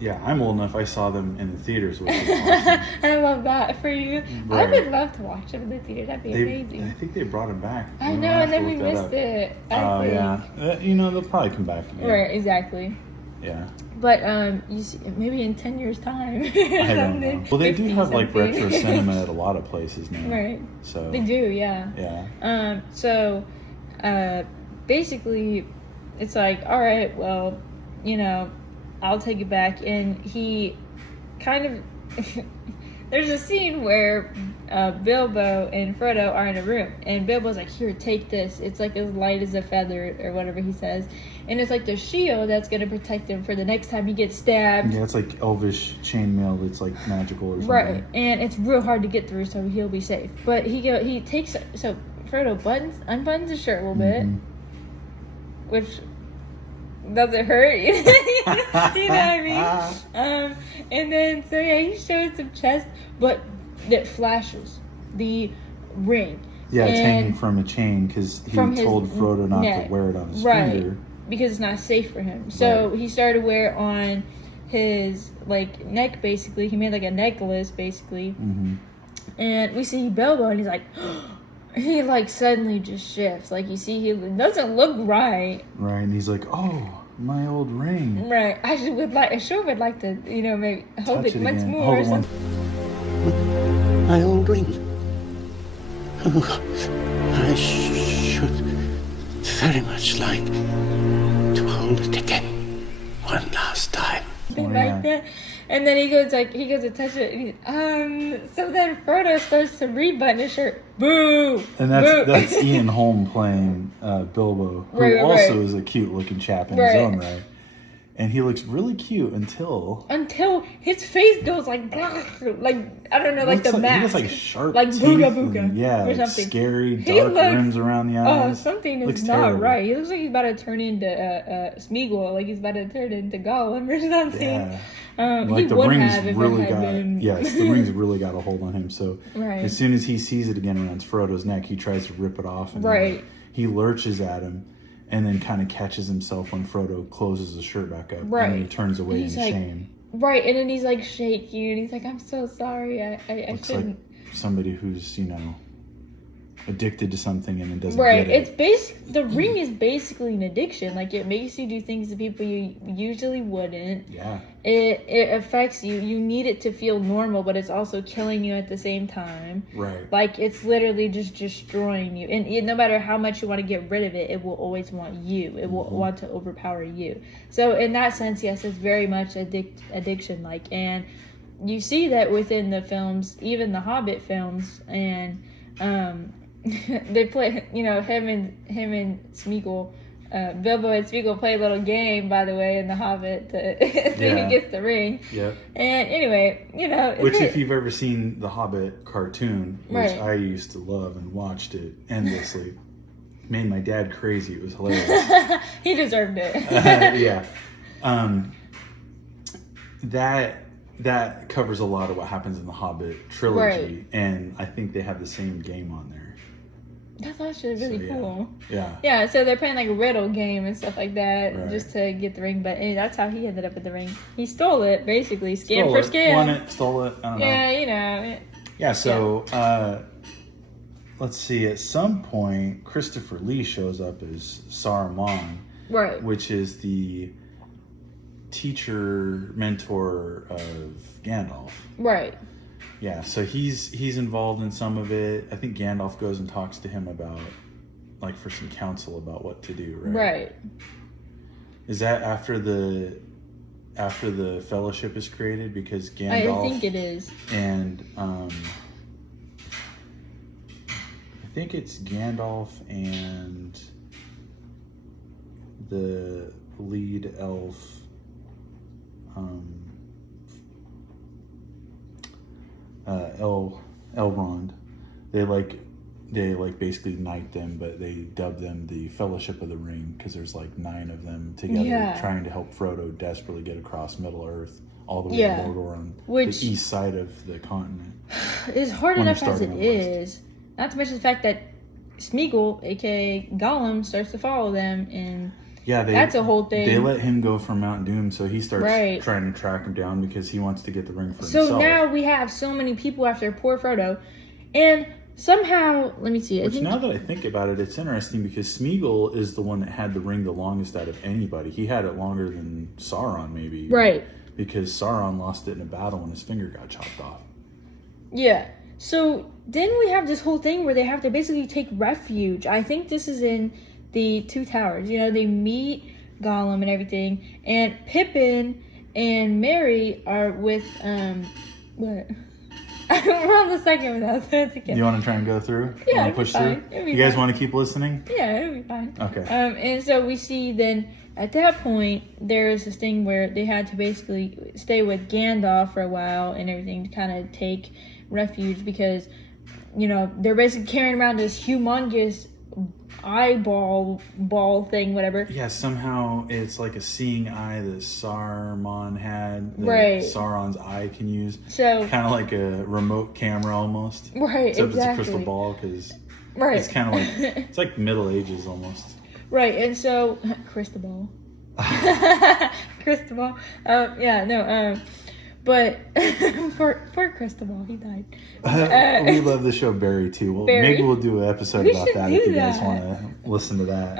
yeah, I'm old enough. I saw them in the theaters, which is awesome. I love that for you. Right. I would love to watch them in the theater. That'd be amazing. I think they brought them back. I know, and then we missed it. Oh yeah. They'll probably come back again. Right. Exactly. Yeah. But you see, maybe in 10 years' time. I don't know. Well, they do have like retro cinema at a lot of places now. Right. So they do, yeah. Yeah. So basically, it's like, all right, well, I'll take it back, and he kind of. There's a scene where Bilbo and Frodo are in a room, and Bilbo's like, here, take this. It's like as light as a feather, or whatever he says. And it's like the shield that's going to protect him for the next time he gets stabbed. Yeah, it's like elvish chainmail that's like magical or something. Right, and it's real hard to get through, so he'll be safe. But he takes, so Frodo unbuttons his shirt a little bit, which doesn't hurt, you know what I mean? And then, so yeah, he shows some chest, but it flashes the ring. Yeah, it's hanging from a chain because he told Frodo not to wear it on his finger. Because it's not safe for him. So he started to wear it on his like neck, basically. He made like a necklace, basically. Mm-hmm. And we see Bilbo, and he's like, he like suddenly just shifts. Like you see, he doesn't look right. Right, and he's like, oh, my old ring. Right. I sure would like to, maybe hold it once more. Hold or it something. My old ring. Oh, I should very much like to hold it again one last time. Like that. And then he goes to touch it. So then Frodo starts to rebutton his shirt. Boo! And that's Ian Holm playing Bilbo, who also is a cute looking chap in his own right. And he looks really cute until his face goes like I don't know, like the mask. He looks like sharp like teeth booga booga. and, yeah, or like something. scary dark rims around the eyes. Oh, something looks is not terrible. right. He looks like he's about to turn into Smeagol, like he's about to turn into Gollum or something. Yeah. Like the rings really the rings really got a hold on him. So as soon as he sees it again around Frodo's neck, he tries to rip it off, and he lurches at him, and then kind of catches himself when Frodo closes his shirt back up, and then he turns away in shame. Right, and then he's like shaking, and he's like, "I'm so sorry, I Looks shouldn't." like somebody who's addicted to something and it doesn't get it. The ring is basically an addiction. Like, it makes you do things that people you usually wouldn't. Yeah. It affects you. You need it to feel normal, but it's also killing you at the same time. Right. Like, it's literally just destroying you. And no matter how much you want to get rid of it, it will always want you. It will want to overpower you. So in that sense, yes, it's very much addiction-like. And you see that within the films, even the Hobbit films, and they play, him and Smeagol, Bilbo and Smeagol play a little game, by the way, in the Hobbit to see who gets the ring. Yep. And anyway, which if you've ever seen the Hobbit cartoon, which I used to love and watched it endlessly, made my dad crazy. It was hilarious. He deserved it. Yeah. That covers a lot of what happens in the Hobbit trilogy, and I think they have the same game on there. That's actually really cool. Yeah. Yeah, so they're playing like a riddle game and stuff like that just to get the ring. But that's how he ended up with the ring. He stole it, basically. Skin for skin. Won it, stole it. I don't know. Yeah, Yeah, so let's see. At some point, Christopher Lee shows up as Saruman. Right. Which is the teacher, mentor of Gandalf. Right. Yeah, so he's involved in some of it. I think Gandalf goes and talks to him about, like, for some counsel about what to do, right? Right. Is that after the Fellowship is created? Because Gandalf... I think it is. And, I think it's Gandalf and the lead elf... Elrond. They basically knight them, but they dub them the Fellowship of the Ring because there's like 9 of them together trying to help Frodo desperately get across Middle Earth all the way to Mordor on the east side of the continent. It's hard enough as it is. Not to mention the fact that Smeagol, aka Gollum, starts to follow them, and that's a whole thing. They let him go from Mount Doom, so he starts trying to track him down because he wants to get the ring for himself. So now we have so many people after poor Frodo, and somehow, let me see. Now that I think about it, it's interesting because Smeagol is the one that had the ring the longest out of anybody. He had it longer than Sauron, maybe. Right. Because Sauron lost it in a battle when his finger got chopped off. Yeah. So then we have this whole thing where they have to basically take refuge. I think this is in the Two Towers. They meet Gollum and everything, and Pippin and Merry are with what? We're on the second one now, so it's okay. You want to try and go through? Yeah, it'll be fine. You guys want to keep listening? Yeah, it'll be fine. Okay. And so we see then at that point there is this thing where they had to basically stay with Gandalf for a while and everything to kind of take refuge because they're basically carrying around this humongous eyeball ball thing, whatever. Yeah, somehow it's like a seeing eye that Saruman had that Sauron's eye can use. So kind of like a remote camera almost. Right, except it's a crystal ball because it's kind of like it's like Middle Ages almost. Right, and so crystal ball. Crystal ball. But poor Cristobal, he died. We love the show Barry too. Well, Barry. Maybe we'll do an episode about that if you guys want to listen to that.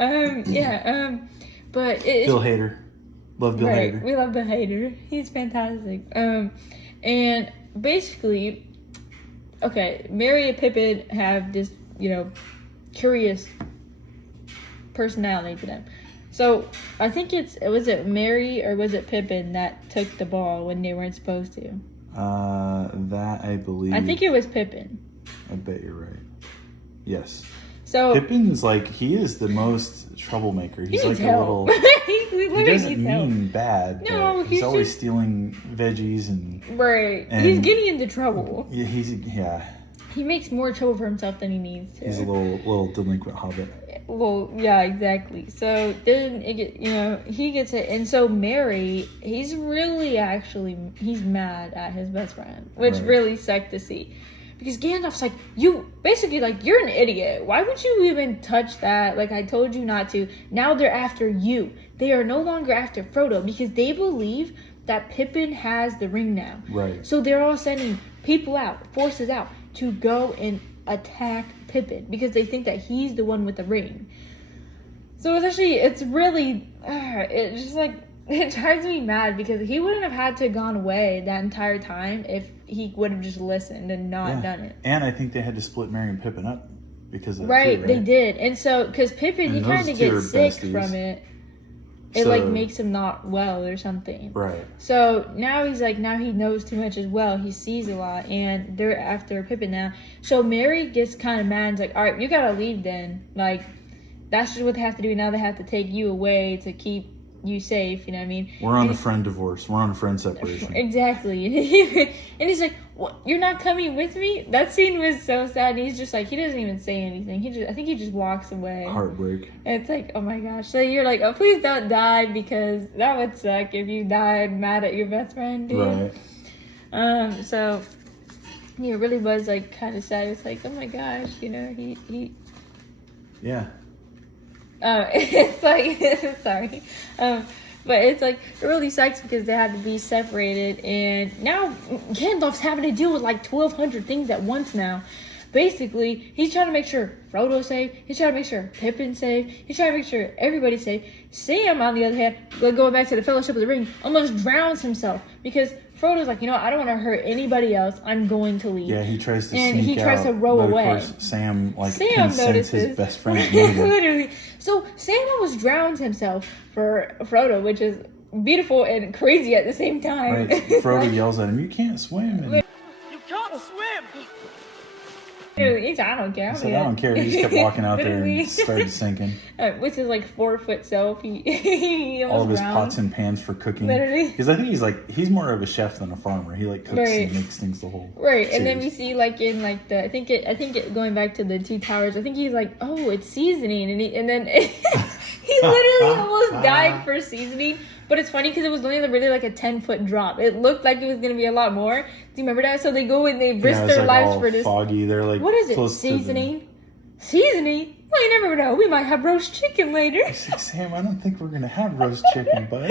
But Bill Hader, love Bill Hader. We love Bill Hader. He's fantastic. And basically, Merry and Pippin have this, curious personality to them. So I think was it Mary or was it Pippin that took the ball when they weren't supposed to? That I believe. I think it was Pippin. I bet you're right. Yes. So Pippin's like, he is the most troublemaker. He's like a little. He doesn't mean bad. No, he's always stealing veggies and. Right. He's getting into trouble. Yeah, He makes more trouble for himself than he needs to. He's a little delinquent hobbit. Well, yeah, exactly. So then he gets it, and so Mary, he's mad at his best friend, which really sucked to see, because Gandalf's like, you're an idiot. Why would you even touch that? Like, I told you not to. Now they're after you. They are no longer after Frodo because they believe that Pippin has the ring now. Right. So they're all sending people out, forces out, to go and attack Pippin because they think that he's the one with the ring. So it's really it's just like, it drives me mad because he wouldn't have had to have gone away that entire time if he would have just listened and not done it. And I think they had to split Merry and Pippin up because of that right, too, right? They did. And so because Pippin, he kind of gets sick from it. It like makes him not well or something. Right. So now he's like, now he knows too much as well. He sees a lot, and they're after Pippin now. So Mary gets kind of mad and is like, all right, you gotta leave then. Like, that's just what they have to do. Now they have to take you away to keep you safe, you know what I mean? We're on a friend divorce. We're on a friend separation. Exactly. And he's like, what? You're not coming with me? That scene was so sad. And he's just like, he doesn't even say anything. I think he just walks away. Heartbreak. And it's like, oh my gosh. So you're like, oh, please don't die, because that would suck if you died mad at your best friend, dude. Right. So he really was like kind of sad. It's like, oh my gosh, he Yeah. It's like, sorry. But it's like, it really sucks because they had to be separated, and now Gandalf's having to deal with like 1,200 things at once now. Basically, he's trying to make sure Frodo's safe, he's trying to make sure Pippin's safe, he's trying to make sure everybody's safe. Sam, on the other hand, going back to the Fellowship of the Ring, almost drowns himself because Frodo's like, I don't want to hurt anybody else. I'm going to leave. Yeah, he tries to and sneak he tries out, to row but away. Of course, Sam can sense his best friend's literally. So Sam almost drowns himself for Frodo, which is beautiful and crazy at the same time. Right. Frodo yells at him, "You can't swim!" And You can't swim. Dude, he's, I don't care. He said, I don't care. He just kept walking out there and started sinking. With his like 4-foot self, he all of his drowned. pots and pans for cooking. Literally. Because I think he's more of a chef than a farmer. He like cooks and makes things the whole Right, series. and then we see like in like the I think going back to the Two Towers, I think he's like, oh, it's seasoning, and then he literally almost died for seasoning. But it's funny because it was only really like a 10-foot drop. It looked like it was gonna be a lot more. Do you remember that? So they go and they risk their lives for this. Foggy. They're like, what is it? Seasoning? Seasoning? Well, you never know. We might have roast chicken later. I said, Sam, I don't think we're gonna have roast chicken, bud.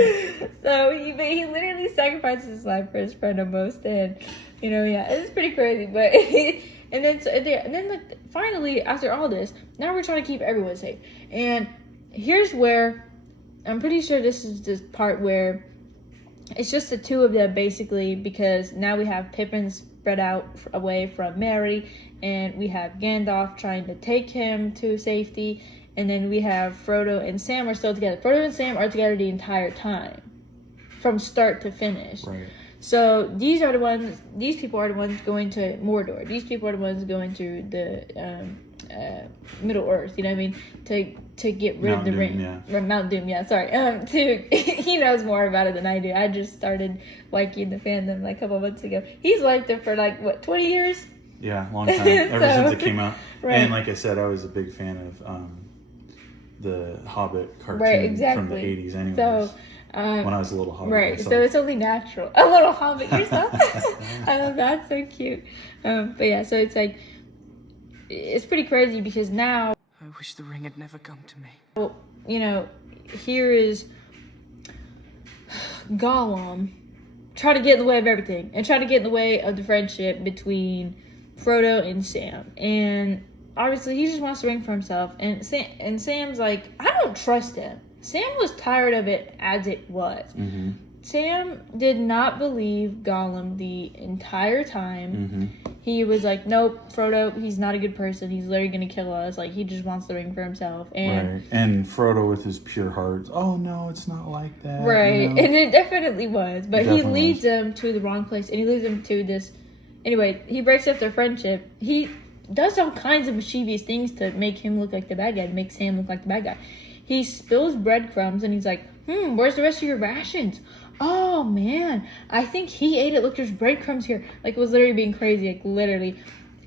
So he literally sacrificed his life for his friend almost, and it's pretty crazy. But and then like, finally after all this, now we're trying to keep everyone safe. And here's where I'm pretty sure this is the part where it's just the two of them basically, because now we have Pippin spread out away from Merry, and we have Gandalf trying to take him to safety, and then we have Frodo and Sam are still together. Frodo and Sam are together the entire time, from start to finish. Right. So these people are the ones going to Mordor. These people are the ones going to the Middle Earth, you know what I mean? To get rid of the ring. Or Mount Doom, yeah, sorry. He knows more about it than I do. I just started liking the fandom like a couple months ago. He's liked it for like, what, 20 years? Yeah, long time. Ever since it came out. Right. And like I said, I was a big fan of the Hobbit cartoon from the 80s anyways. So, when I was a little Hobbit. Right, myself. so it's only natural. A little Hobbit yourself. I love that, so cute. But yeah, so it's like, it's pretty crazy because now, I wish the ring had never come to me. well, here is Gollum try to get in the way of everything and try to get in the way of the friendship between Frodo and Sam. And obviously he just wants the ring for himself. And Sam's like, I don't trust him. Sam was tired of it as it was. Mm-hmm. Sam did not believe Gollum the entire time. He was like, nope, Frodo, he's not a good person. He's literally going to kill us. Like, he just wants the ring for himself. And And Frodo with his pure heart, oh, no, it's not like that. Right. You know? And it definitely was. But he leads was. them to the wrong place. And he leads them to this... Anyway, he breaks up their friendship. He does all kinds of mischievous things to make him look like the bad guy, to make Sam look like the bad guy. He spills breadcrumbs and he's like, where's the rest of your rations? Oh, man, I think he ate it. Look, there's breadcrumbs here. Like, was literally being crazy. Like, literally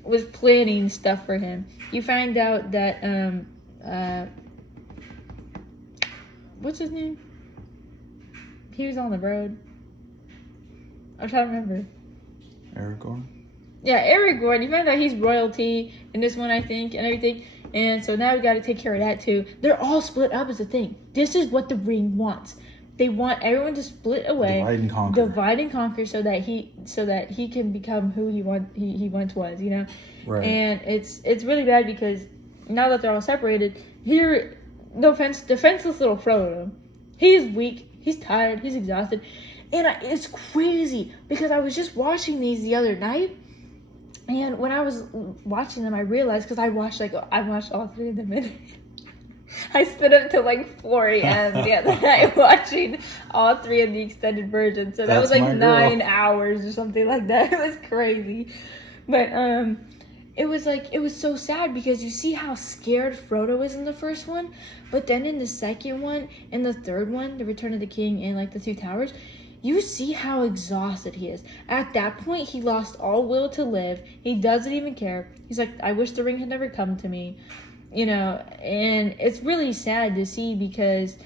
was planning stuff for him. You find out that, what's his name? He was on the road. I'm trying to remember. Aragorn? Yeah, Aragorn. You find out he's royalty in this one, I think, and everything. And so now we got to take care of that, too. They're all split up as a thing. This is what the ring wants. They want everyone to split away, divide and conquer, so that he can become who he once was, you know. Right. And it's really bad because now that they're all separated, here, no offense, defenseless little Frodo, he's weak, he's tired, he's exhausted, and it's crazy because I was just watching these the other night, and when I was watching them, I realized because I watched all three of them in. I stood up till like 4 a.m. the other night watching all three of the extended versions. So that was like 9 hours or something like that. It was crazy. But it was so sad because you see how scared Frodo is in the first one, but then in the second one and the third one, The Return of the King and like the Two Towers, you see how exhausted he is. At that point, he lost all will to live. He doesn't even care. He's like, I wish the ring had never come to me. You know, and it's really sad to see because,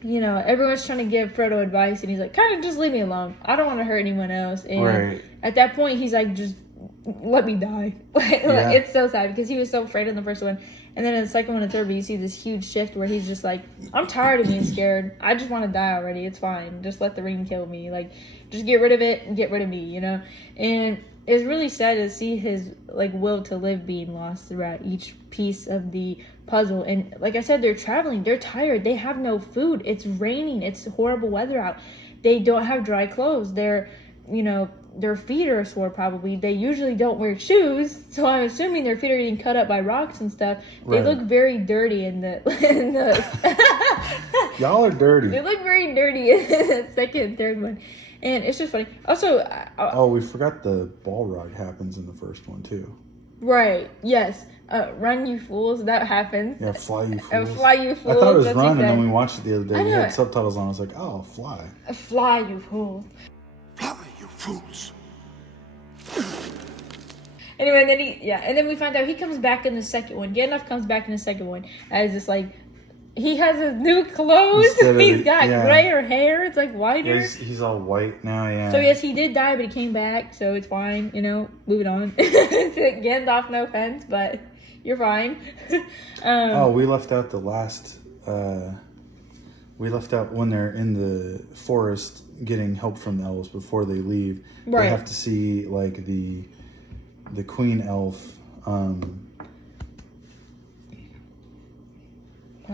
you know, everyone's trying to give Frodo advice and he's like, kind of just leave me alone. I don't want to hurt anyone else. And at that point, he's like, just let me die. It's so sad because he was so afraid in the first one. And then in the second one and third one, you see this huge shift where he's just like, I'm tired of being scared. I just want to die already. It's fine. Just let the ring kill me. Like, just get rid of it and get rid of me, you know? And it's really sad to see his like will to live being lost throughout each piece of the puzzle. And like I said, they're traveling, they're tired, they have no food, it's raining, it's horrible weather out, they don't have dry clothes, their feet are sore probably, they usually don't wear shoes, so I'm assuming their feet are getting cut up by rocks and stuff. They look very dirty in the y'all are dirty. They look very dirty in the second and third one. And it's just funny. Also, we forgot the Balrog happens in the first one too. Right. Yes. Run, you fools. That happens. Yeah, fly, you fools. Fly, you fools. I thought it was run, and then we watched it the other day. We had subtitles on. I was like, oh, fly. Fly, you fools. Fly, you fools. Anyway, and then we find out he comes back in the second one. Gandalf comes back in the second one as just like, he has his new clothes. He's got grayer hair. It's like whiter. Yeah, he's all white now, yeah. So yes, he did die, but he came back, so it's fine. You know, moving on. Gandalf, no offense, but you're fine. We left out the last. We left out when they're in the forest getting help from the elves before they leave. Right. They have to see like the queen elf.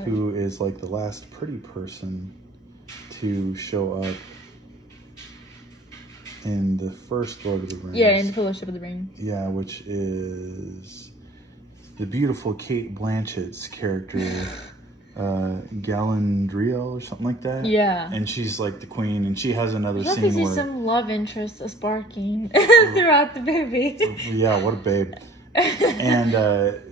Who is like the last pretty person to show up in the first Lord of the Rings. Yeah, in the Fellowship of the Ring. Yeah, which is the beautiful Kate Blanchett's character, Galadriel or something like that. Yeah. And she's like the queen, and she has another scene where... see some love interest sparking throughout the movie. Yeah, what a babe. And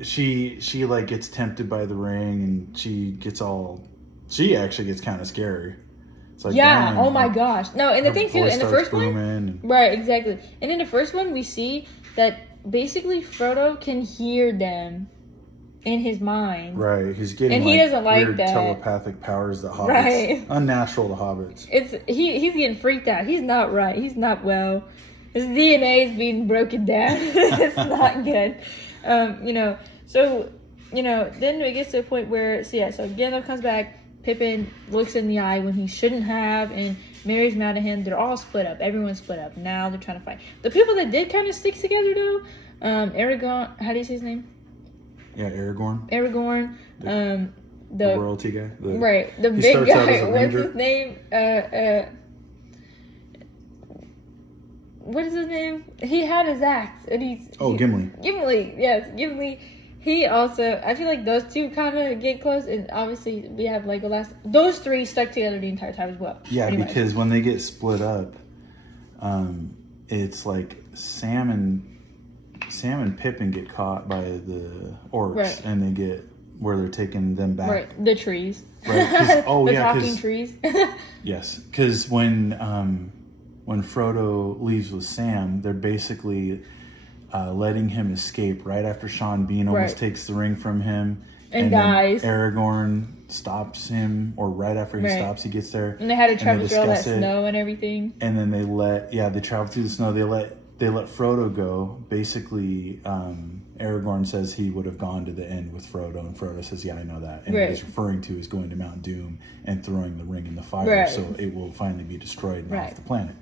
she like gets tempted by the ring, and she actually gets kind of scary. It's like, yeah, oh my gosh. No, and the thing too, in the first one, right, exactly. And in the first one, we see that basically Frodo can hear them in his mind. Right, he's getting and he doesn't like weird that telepathic powers that hobbits, unnatural to hobbits. He's getting freaked out. He's not right. He's not well. His DNA is being broken down. It's not good. So, then it gets to a point where, so Gandalf comes back, Pippin looks in the eye when he shouldn't have, and Merry's mad at him. They're all split up. Everyone's split up. Now they're trying to fight. The people that did kind of stick together, though, Aragorn, how do you say his name? Yeah, Aragorn. The royalty guy. The big guy. What's his name? what is his name? He had his axe, and Gimli. Gimli, yes, Gimli. He also, I feel like those two kind of get close, and obviously we have Legolas. Those three stuck together the entire time as well. Yeah, because when they get split up, it's like Sam and Pippin get caught by the orcs, right. and they get where they're taking them back. Right, the trees. Right, talking trees. Yes, because when Frodo leaves with Sam, they're basically letting him escape right after Sean Bean almost takes the ring from him. And dies. Aragorn stops him, or right after he stops, he gets there. And they had to travel through all that snow and everything. And then they travel through the snow. They let Frodo go. Basically, Aragorn says he would have gone to the end with Frodo, and Frodo says, "Yeah, I know that." And what he's referring to is going to Mount Doom and throwing the ring in the fire, so it will finally be destroyed and off the planet.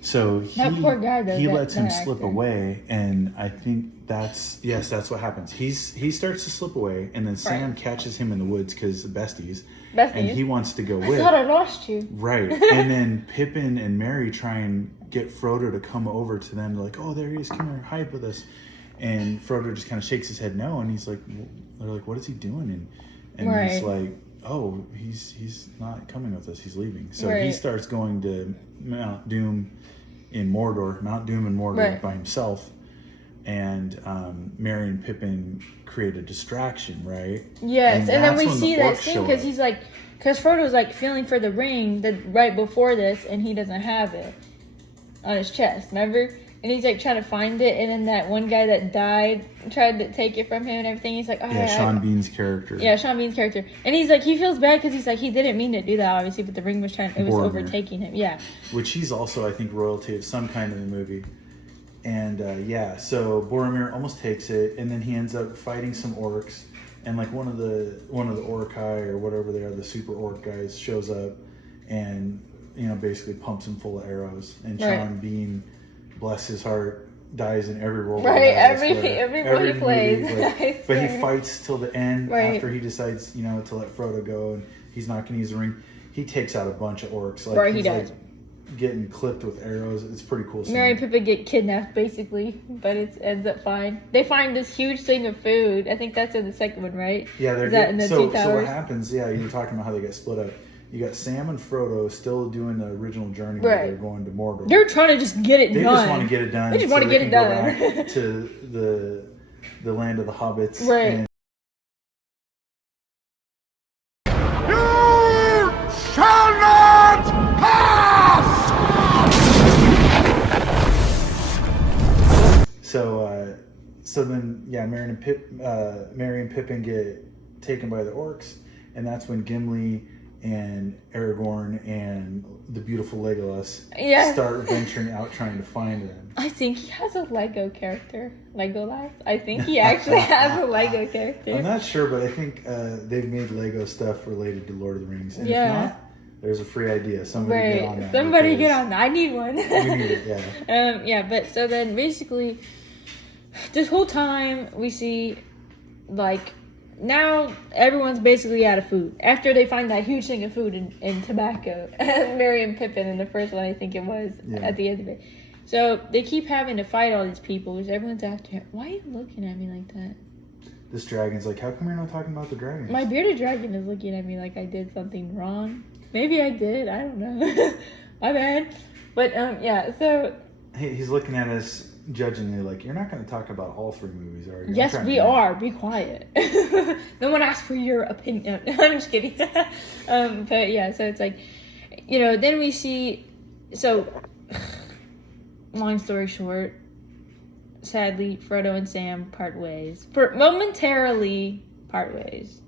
So that poor guy, though, he lets him slip away, and I think that's what happens. He starts to slip away, and then Sam catches him in the woods because besties, and he wants to go with. I thought I lost you. Right, and then Pippin and Merry try and get Frodo to come over to them. They're like, "Oh, there he is! Come here, hide with us." And Frodo just kind of shakes his head no, and he's like, "They're like, what is he doing?" And he's like, "Oh, he's not coming with us. He's leaving." So he starts going to Mount Doom in Mordor by himself, and Merry and Pippin create a distraction, right? Yes, and then we see that scene because he's like, because Frodo's like feeling for the ring right before this, and he doesn't have it on his chest, remember? And he's like trying to find it, and then that one guy that died tried to take it from him and everything. He's like, "Oh, yeah." Sean Bean's character. Yeah, Sean Bean's character, and he's like, he feels bad because he's like, he didn't mean to do that, obviously, but the ring was overtaking him. Yeah. Which he's also, I think, royalty of some kind in the movie. And so Boromir almost takes it, and then he ends up fighting some orcs, and like one of the Orcai or whatever they are, the super orc guys, shows up, and basically pumps him full of arrows, and Sean Bean, bless his heart, dies in every role. Right, every role he plays. Like, but he fights till the end after he decides, to let Frodo go, and he's not going to use the ring. He takes out a bunch of orcs. Like, he does. Like, getting clipped with arrows. It's pretty cool. Merry and Pippin get kidnapped, basically, but it ends up fine. They find this huge thing of food. I think that's in the second one, right? Yeah, they're in the so Two Towers? what happens, you were talking about how they get split up. You got Sam and Frodo still doing the original journey where they're going to Mordor. They're trying to just get it done. They just want to get it done. They just want to get it done. Go back to the land of the hobbits. Right. And You shall not pass! So then, Merry and Pippin get taken by the orcs, and that's when Gimli and Aragorn and the beautiful Legolas start venturing out trying to find them. I think he has a Lego character. Legolas? I think he actually has a Lego character. I'm not sure, but I think they've made Lego stuff related to Lord of the Rings. And if not, there's a free idea. Somebody get on that. Somebody get on that. I need one. We need it, yeah. But so then basically, this whole time we see, like, now everyone's basically out of food. After they find that huge thing of food and tobacco. Merry and Pippin in the first one, I think it was, at the end of it. So they keep having to fight all these people because everyone's after him. Why are you looking at me like that? This dragon's like, how come you're not talking about the dragons? My bearded dragon is looking at me like I did something wrong. Maybe I did. I don't know. My bad. But, so... He's looking at us judgingly like, you're not going to talk about all three movies, are you? Yes, we are. Be quiet. No one asked for your opinion. I'm just kidding. But yeah, so it's like, then we see, so, long story short, sadly, Frodo and Sam part ways. Momentarily part ways.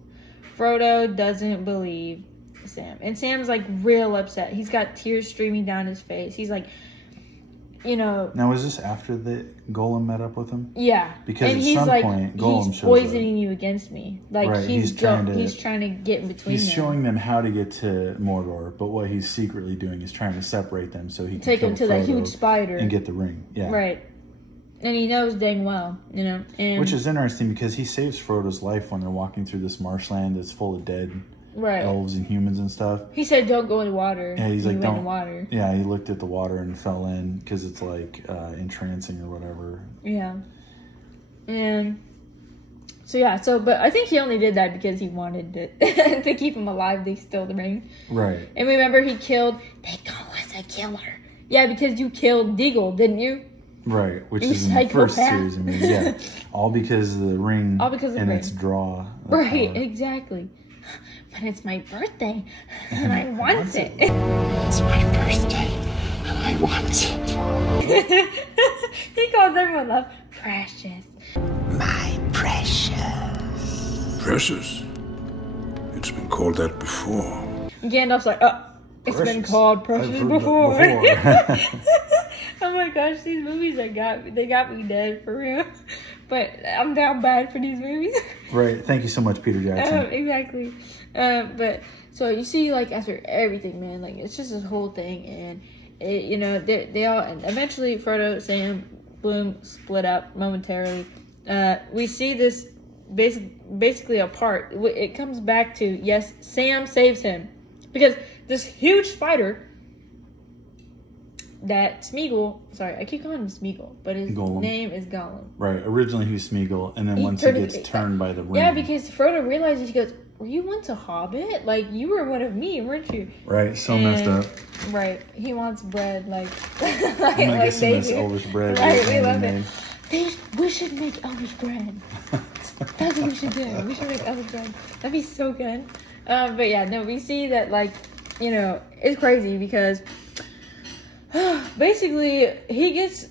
Frodo doesn't believe Sam. And Sam's like real upset. He's got tears streaming down his face. He's like, Now, was this after the Golem met up with him? Yeah. Because and at some point, Golem he's shows poisoning you against me. Like, he's trying to get in between them. He's showing them how to get to Mordor, but what he's secretly doing is trying to separate them so he can take them to that huge spider and get the ring. Yeah. Right. And he knows dang well, and which is interesting because he saves Frodo's life when they're walking through this marshland that's full of dead elves and humans and stuff. He said, "Don't go in the water." Yeah, he's like, "Don't." In don't. the water. Yeah, he looked at the water and fell in because it's like entrancing or whatever. Yeah, and so yeah, but I think he only did that because he wanted to to keep him alive. They stole the ring, right? And remember, he killed. They call us a killer. Yeah, because you killed Deagle, didn't you? Right, which is in the first series of movies. Yeah, all because of the ring. All because of the ring. Its draw. Right, exactly. But it's my birthday, and I want it. It's my birthday, and I want it. He calls everyone love precious. My precious. Precious? It's been called that before. Gandalf's like, it's been called precious before. Oh my gosh, these movies they got me dead for real. But I'm down bad for these movies. Right. Thank you so much, Peter Jackson. Exactly. But so you see, like after everything, man, like it's just this whole thing, and it, you know, they all eventually Frodo, Sam, Bloom split up momentarily. We see this basically a part. It comes back to yes, Sam saves him because this huge spider. That Smeagol, sorry, I keep calling him Smeagol, but his name is Gollum. Right, originally he was Smeagol, and then once he gets turned by the ring. Yeah, because Frodo realizes, he goes, were you once a hobbit? Like, you were one of me, weren't you? Right, so messed up. Right, he wants bread, like I'm gonna get some of this Elvish bread. Right, we love it. We should make Elvish bread. That's what we should do. We should make Elvish bread. That'd be so good. But yeah, no, we see that, like, you know, it's crazy because basically, he gets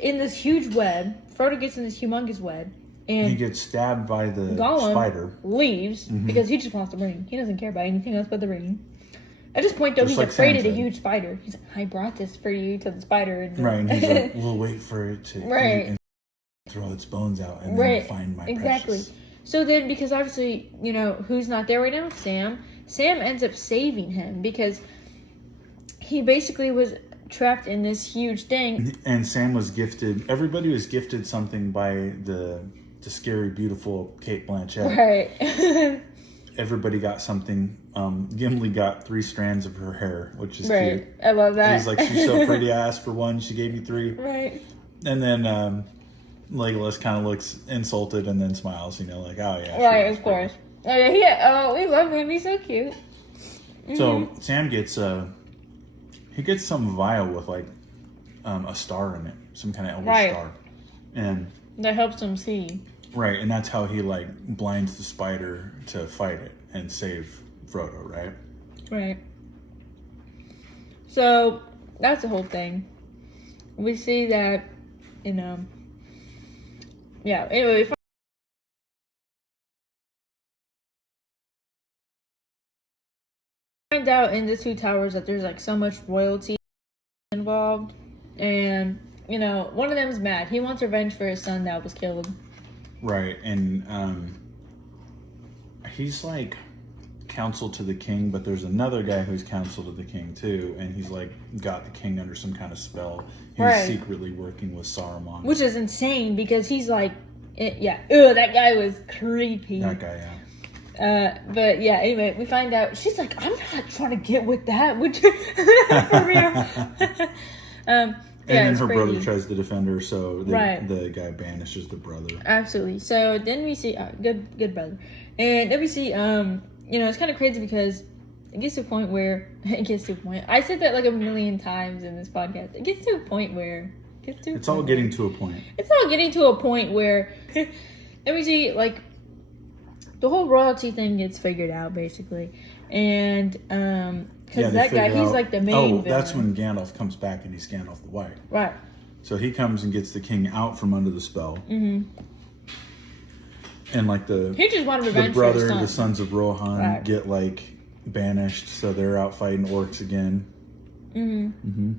in this huge web. Frodo gets in this humongous web. And he gets stabbed by the Gollum spider. Leaves because he just wants the ring. He doesn't care about anything else but the ring. At this point, though, just he's like afraid of the huge spider. He's like, I brought this for you to the spider. And right, and he's like, we'll wait for it to eat and throw its bones out and then find my precious. So then, because obviously, you know, who's not there right now? Sam. Sam ends up saving him because he basically was trapped in this huge thing. And Sam was gifted, everybody was gifted something by the scary, beautiful Cate Blanchett. Right. Everybody got something. Gimli got 3 strands of her hair, which is cute. I love that. He's like, she's so pretty, I asked for 1, she gave me 3. Right. And then Legolas kind of looks insulted and then smiles, you know, like, oh yeah. Right, of course. Oh yeah, we love him, he's so cute. So Sam gets he gets some vial with like a star in it, some kind of elvish star, and that helps him see. Right, and that's how he like blinds the spider to fight it and save Frodo. Right. Right. So that's the whole thing. We see that, you know. Yeah. Anyway. Find out in the 2 towers that there's like so much royalty involved, and you know, one of them is mad. He wants revenge for his son that was killed. Right, and he's like counsel to the king, but there's another guy who's counsel to the king too, and he's like got the king under some kind of spell. He's secretly working with Saruman, which is insane because he's like, that guy was creepy. That guy, yeah. But yeah, anyway, we find out she's like, I'm not trying to get with that, would you? For real. And then her brother tries to defend her, so the guy banishes the brother. Absolutely. So then we see good brother, and then we see you know, it's kind of crazy because it gets to a point where I said that like a million times in this podcast. It gets to a point where it's all getting to a point. It's all getting to a point where then we see like the whole royalty thing gets figured out basically, and because that guy, he's like the main villain. That's when Gandalf comes back and he's Gandalf the White. Right. So he comes and gets the king out from under the spell. Mm-hmm. And like he just wanted revenge the brother for his son. The sons of Rohan get like banished, so they're out fighting orcs again. Mm-hmm. Mm-hmm.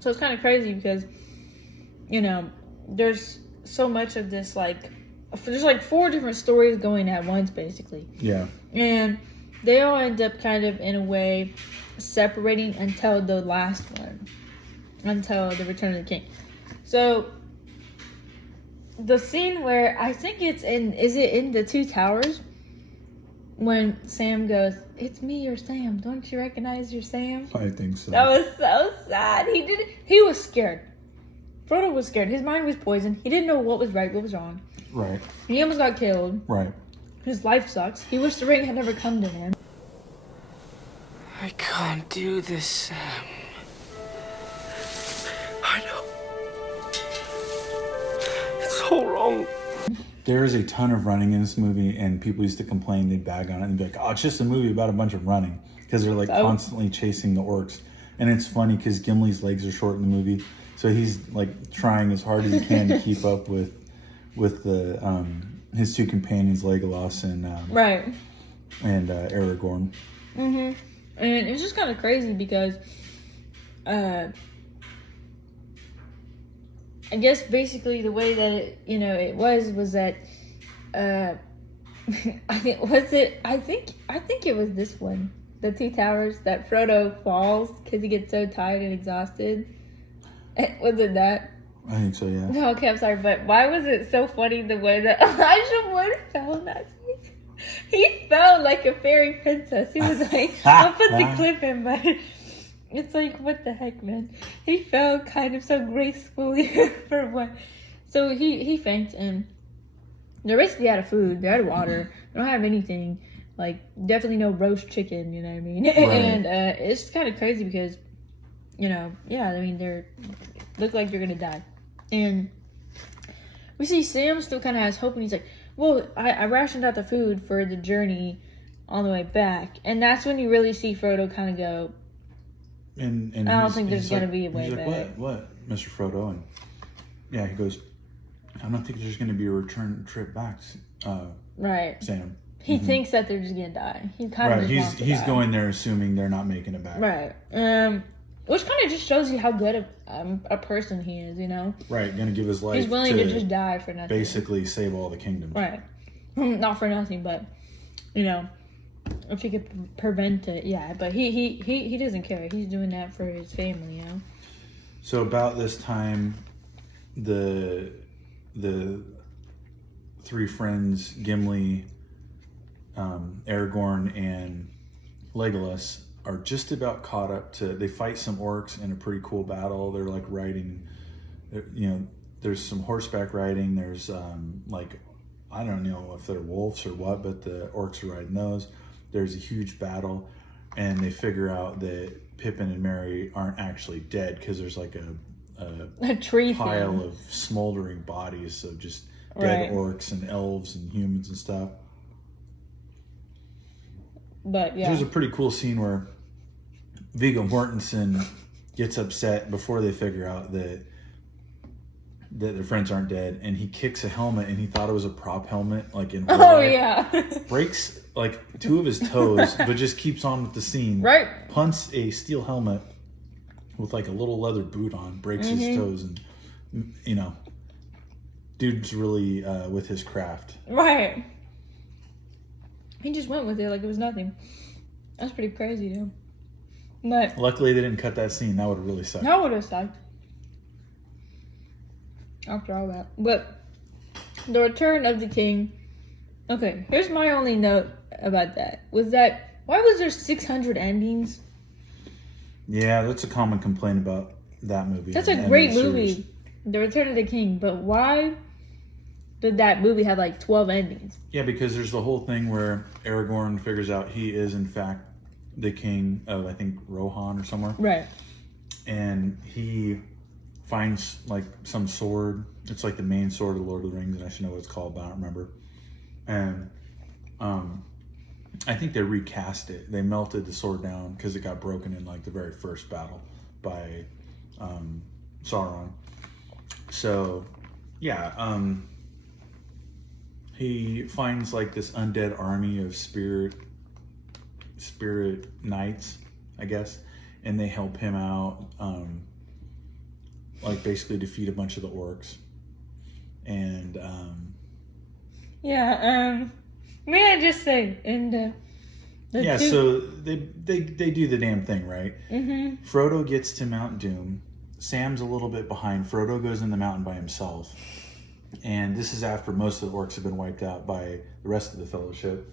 So it's kind of crazy because, you know, there's so much of this like, there's like 4 different stories going at once basically. Yeah. And they all end up kind of in a way separating until the last one, until the Return of the King. So the scene where I think it's in, is it in the 2 towers when Sam goes, "It's me, your Sam. Don't you recognize your Sam?" I think so. That was so sad. He was scared. Frodo was scared. His mind was poisoned. He didn't know what was right, what was wrong. Right. He almost got killed. Right. His life sucks. He wished the ring had never come to him. I can't do this, Sam. I know. It's all wrong. There is a ton of running in this movie, and people used to complain, they'd bag on it and be like, oh, it's just a movie about a bunch of running, because they're like constantly chasing the orcs. And it's funny because Gimli's legs are short in the movie, so he's like trying as hard as he can to keep up with the his two companions, Legolas and Aragorn. And it's just kind of crazy because I guess basically the way that it was that I think it was this one, the Two Towers, that Frodo falls because he gets so tired and exhausted. Was it that? I think so, yeah. No, okay, I'm sorry, but why was it so funny the way that Elijah Wood fell in that scene? He fell like a fairy princess. He was like, I'll put the clip in, but it's like, what the heck, man? He fell kind of so gracefully for what? So he faints, and they're basically out of food. They're out of water. They don't have anything. Like, definitely no roast chicken, you know what I mean? Right. And it's kind of crazy because, they're look like they're going to die. And we see Sam still kind of has hope, and he's like, well, I rationed out the food for the journey on the way back. And that's when you really see Frodo kind of go, and I don't think there's going to be a way back. Like, what, Mr. Frodo? And yeah, he goes, I don't think there's going to be a return trip back, right. Sam. He thinks that they're just going to die. He kind of just he's going there assuming they're not making it back. Right. Which kind of just shows you how good a person he is, Right, gonna give his life. He's willing to just die for nothing. Basically, save all the kingdoms. Right. Not for nothing, but if he could prevent it, yeah. But he doesn't care. He's doing that for his family, So about this time, the three friends, Gimli, Aragorn, and Legolas, are just about caught up to. They fight some orcs in a pretty cool battle. They're like riding, there's some horseback riding. There's I don't know if they're wolves or what, but the orcs are riding those. There's a huge battle, and they figure out that Pippin and Merry aren't actually dead because there's like a tree pile of smoldering bodies of just dead orcs and elves and humans and stuff. But yeah, there's a pretty cool scene where Viggo Mortensen gets upset before they figure out that their friends aren't dead, and he kicks a helmet, and he thought it was a prop helmet, like in real life. Breaks like two of his toes, but just keeps on with the scene. Right. Punts a steel helmet with like a little leather boot on, breaks his toes, and dude's really with his craft. Right. He just went with it like it was nothing. That's pretty crazy, dude. But luckily they didn't cut that scene. That would have really sucked. That would have sucked. After all that. But the Return of the King. Okay, here's my only note about that. Was that, why was there 600 endings? Yeah, that's a common complaint about that movie. That's a great movie. The Return of the King. But why did that movie have like 12 endings? Yeah, because there's the whole thing where Aragorn figures out he is in fact the king of, I think, Rohan or somewhere. Right. And he finds like some sword. It's like the main sword of Lord of the Rings, and I should know what it's called, but I don't remember. And I think they recast it. They melted the sword down because it got broken in like the very first battle by Sauron. So yeah, he finds like this undead army of spirit knights, I guess, and they help him out, like basically defeat a bunch of the orcs. And may I just say, so they do the damn thing, right? Mm-hmm. Frodo gets to Mount Doom. Sam's a little bit behind. Frodo goes in the mountain by himself. And this is after most of the orcs have been wiped out by the rest of the Fellowship.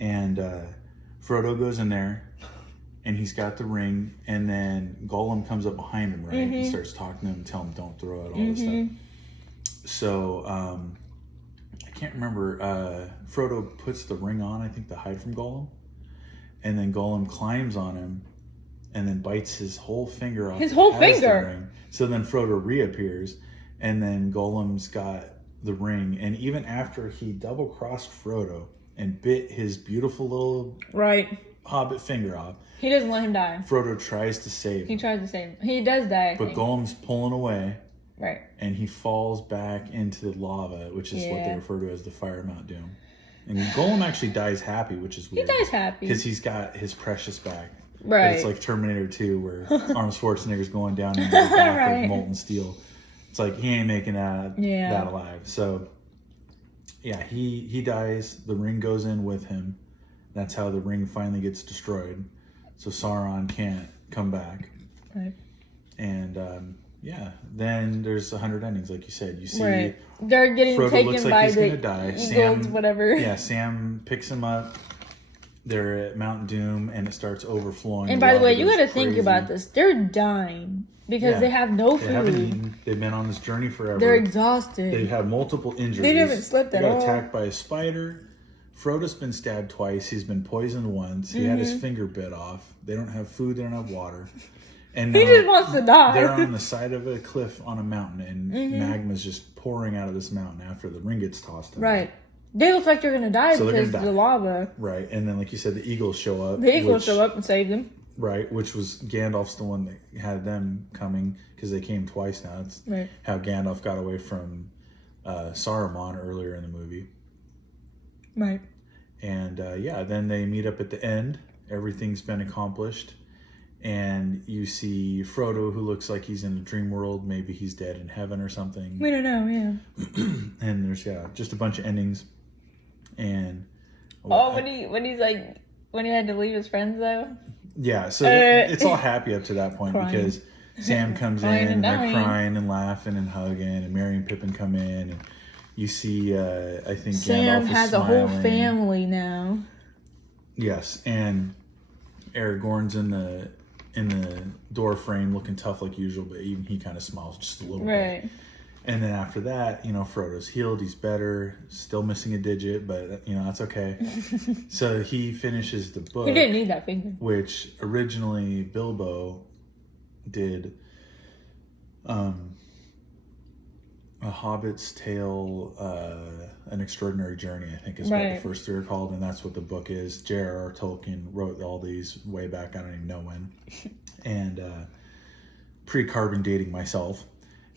And Frodo goes in there, and he's got the ring, and then Gollum comes up behind him, right? He starts talking to him and telling him don't throw it, all this stuff. So, I can't remember, Frodo puts the ring on, I think, to hide from Gollum. And then Gollum climbs on him and then bites his whole finger off. His whole that has the finger? ring. So then Frodo reappears, and then Gollum's got the ring. And even after he double-crossed Frodo and bit his beautiful little hobbit finger off, he doesn't let him die. Frodo tries to save him. He tries to save him. He does die, I But think. Gollum's pulling away. Right. And he falls back into the lava, which is what they refer to as the Fire of Mount Doom. And Gollum actually dies happy, which is weird. He dies happy. Because he's got his precious back. Right. But it's like Terminator 2, where Arnold Schwarzenegger's going down into the back of molten steel. It's like he ain't making that alive. So, yeah, he dies. The ring goes in with him. That's how the ring finally gets destroyed. So Sauron can't come back. Right. And, then there's 100 endings, like you said. You see, they're getting Frodo taken looks like by he's the gonna die. eagles, whatever. Yeah, Sam picks him up. They're at Mount Doom, and it starts overflowing. And by the way, you got to goes think crazy. about this. They're dying because they have no food. They haven't eaten. They've been on this journey forever. They're exhausted. They have multiple injuries. They haven't slept at all. They got attacked by a spider. Frodo's been stabbed twice. He's been poisoned once. He had his finger bit off. They don't have food. They don't have water. And he just wants to die. They're on the side of a cliff on a mountain, and magma's just pouring out of this mountain after the ring gets tossed in. Right. They look like they're going to die So because of the lava. Right. And then, like you said, the eagles show up. The eagles show up and save them. Right. Which was Gandalf's the one that had them coming because they came twice now. It's how Gandalf got away from Saruman earlier in the movie. Right. And then they meet up at the end. Everything's been accomplished. And you see Frodo, who looks like he's in a dream world. Maybe he's dead in heaven or something. We don't know, yeah. And there's, just a bunch of endings. And... when he had to leave his friends, though? Yeah, so it's all happy up to that point because Sam comes in and they're crying and laughing and hugging, and Merry and Pippin come in, and you see, I think Sam Gandalf has is a whole smiling. family now. Yes, and Aragorn's in the door frame looking tough like usual, but even he kind of smiles just a little bit. And then after that, Frodo's healed, he's better, still missing a digit, but that's okay. So he finishes the book. He didn't need that finger. Which originally Bilbo did A Hobbit's Tale, An Extraordinary Journey, I think is what the first three are called, and that's what the book is. J.R.R. Tolkien wrote all these way back, I don't even know when. And pre-carbon dating myself.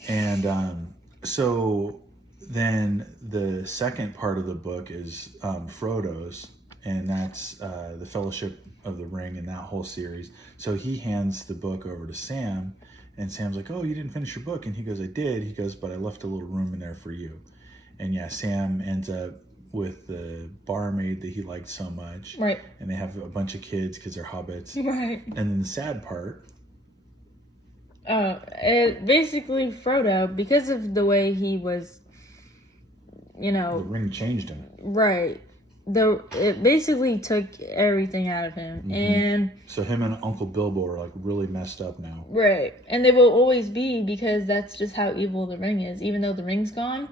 And so then the second part of the book is Frodo's, and that's the Fellowship of the Ring and that whole series. So he hands the book over to Sam, and Sam's like, "Oh, you didn't finish your book?" And he goes, "I did." He goes, "But I left a little room in there for you." And Sam ends up with the barmaid that he liked so much. Right. And they have a bunch of kids because they're hobbits. Right. And then the sad part... basically Frodo, because of the way he was, the ring changed him. Right. It basically took everything out of him. And so him and Uncle Bilbo are like really messed up now. Right. And they will always be, because that's just how evil the ring is. Even though the ring's gone,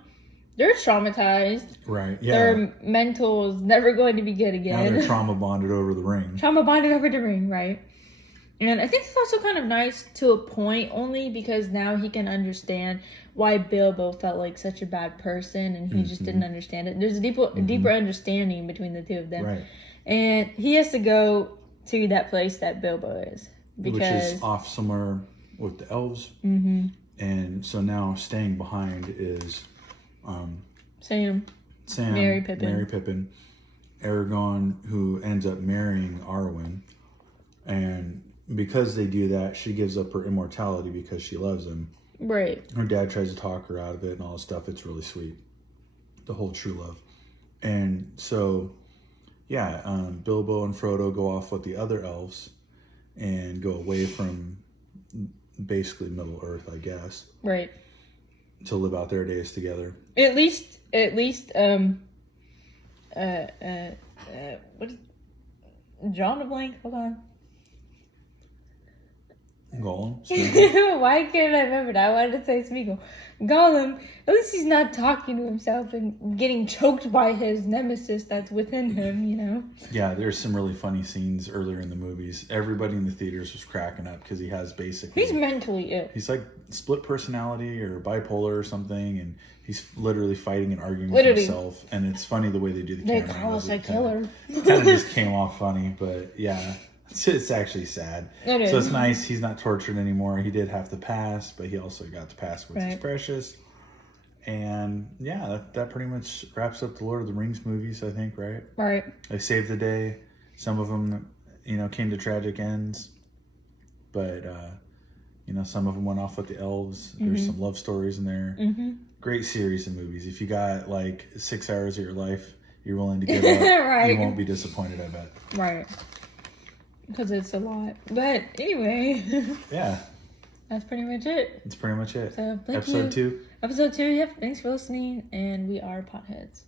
they're traumatized. Right, yeah. Their mental is never going to be good again. Now they're trauma bonded over the ring. Trauma bonded over the ring, right. And I think it's also kind of nice to a point, only because now he can understand why Bilbo felt like such a bad person, and he just didn't understand it. There's a deeper understanding between the two of them. Right. And he has to go to that place that Bilbo is. Which is off somewhere with the elves. Mm-hmm. And so now staying behind is Sam, Merry Pippin, Aragorn, who ends up marrying Arwen. And because they do that, she gives up her immortality because she loves him. Right. Her dad tries to talk her out of it and all this stuff. It's really sweet. The whole true love. And so, Bilbo and Frodo go off with the other elves and go away from basically Middle Earth, I guess. Right. To live out their days together. At least what is, drawing a blank, hold on. Gollum. Why can't I remember that? I wanted to say Smeagol. Gollum, at least he's not talking to himself and getting choked by his nemesis that's within him, you know? Yeah, there's some really funny scenes earlier in the movies. Everybody in the theaters was cracking up because he has basically... He's mentally ill. He's like split personality or bipolar or something, and he's literally fighting and arguing with himself. And it's funny the way they do the camera. They call us a killer. Kind of just came off funny, but yeah. It's actually sad. It is. So it's nice he's not tortured anymore. He did have to pass, but he also got to pass with his precious. And yeah, that pretty much wraps up the Lord of the Rings movies, I think, right? Right. They saved the day. Some of them, came to tragic ends. But, some of them went off with the elves. There's some love stories in there. Mm-hmm. Great series of movies. If you got like 6 hours of your life you're willing to give up, right. You won't be disappointed, I bet. Right. Because it's a lot. But anyway. Yeah. That's pretty much it. That's pretty much it. So, thank Episode you. 2. Episode 2, yep. Thanks for listening. And we are Potheads.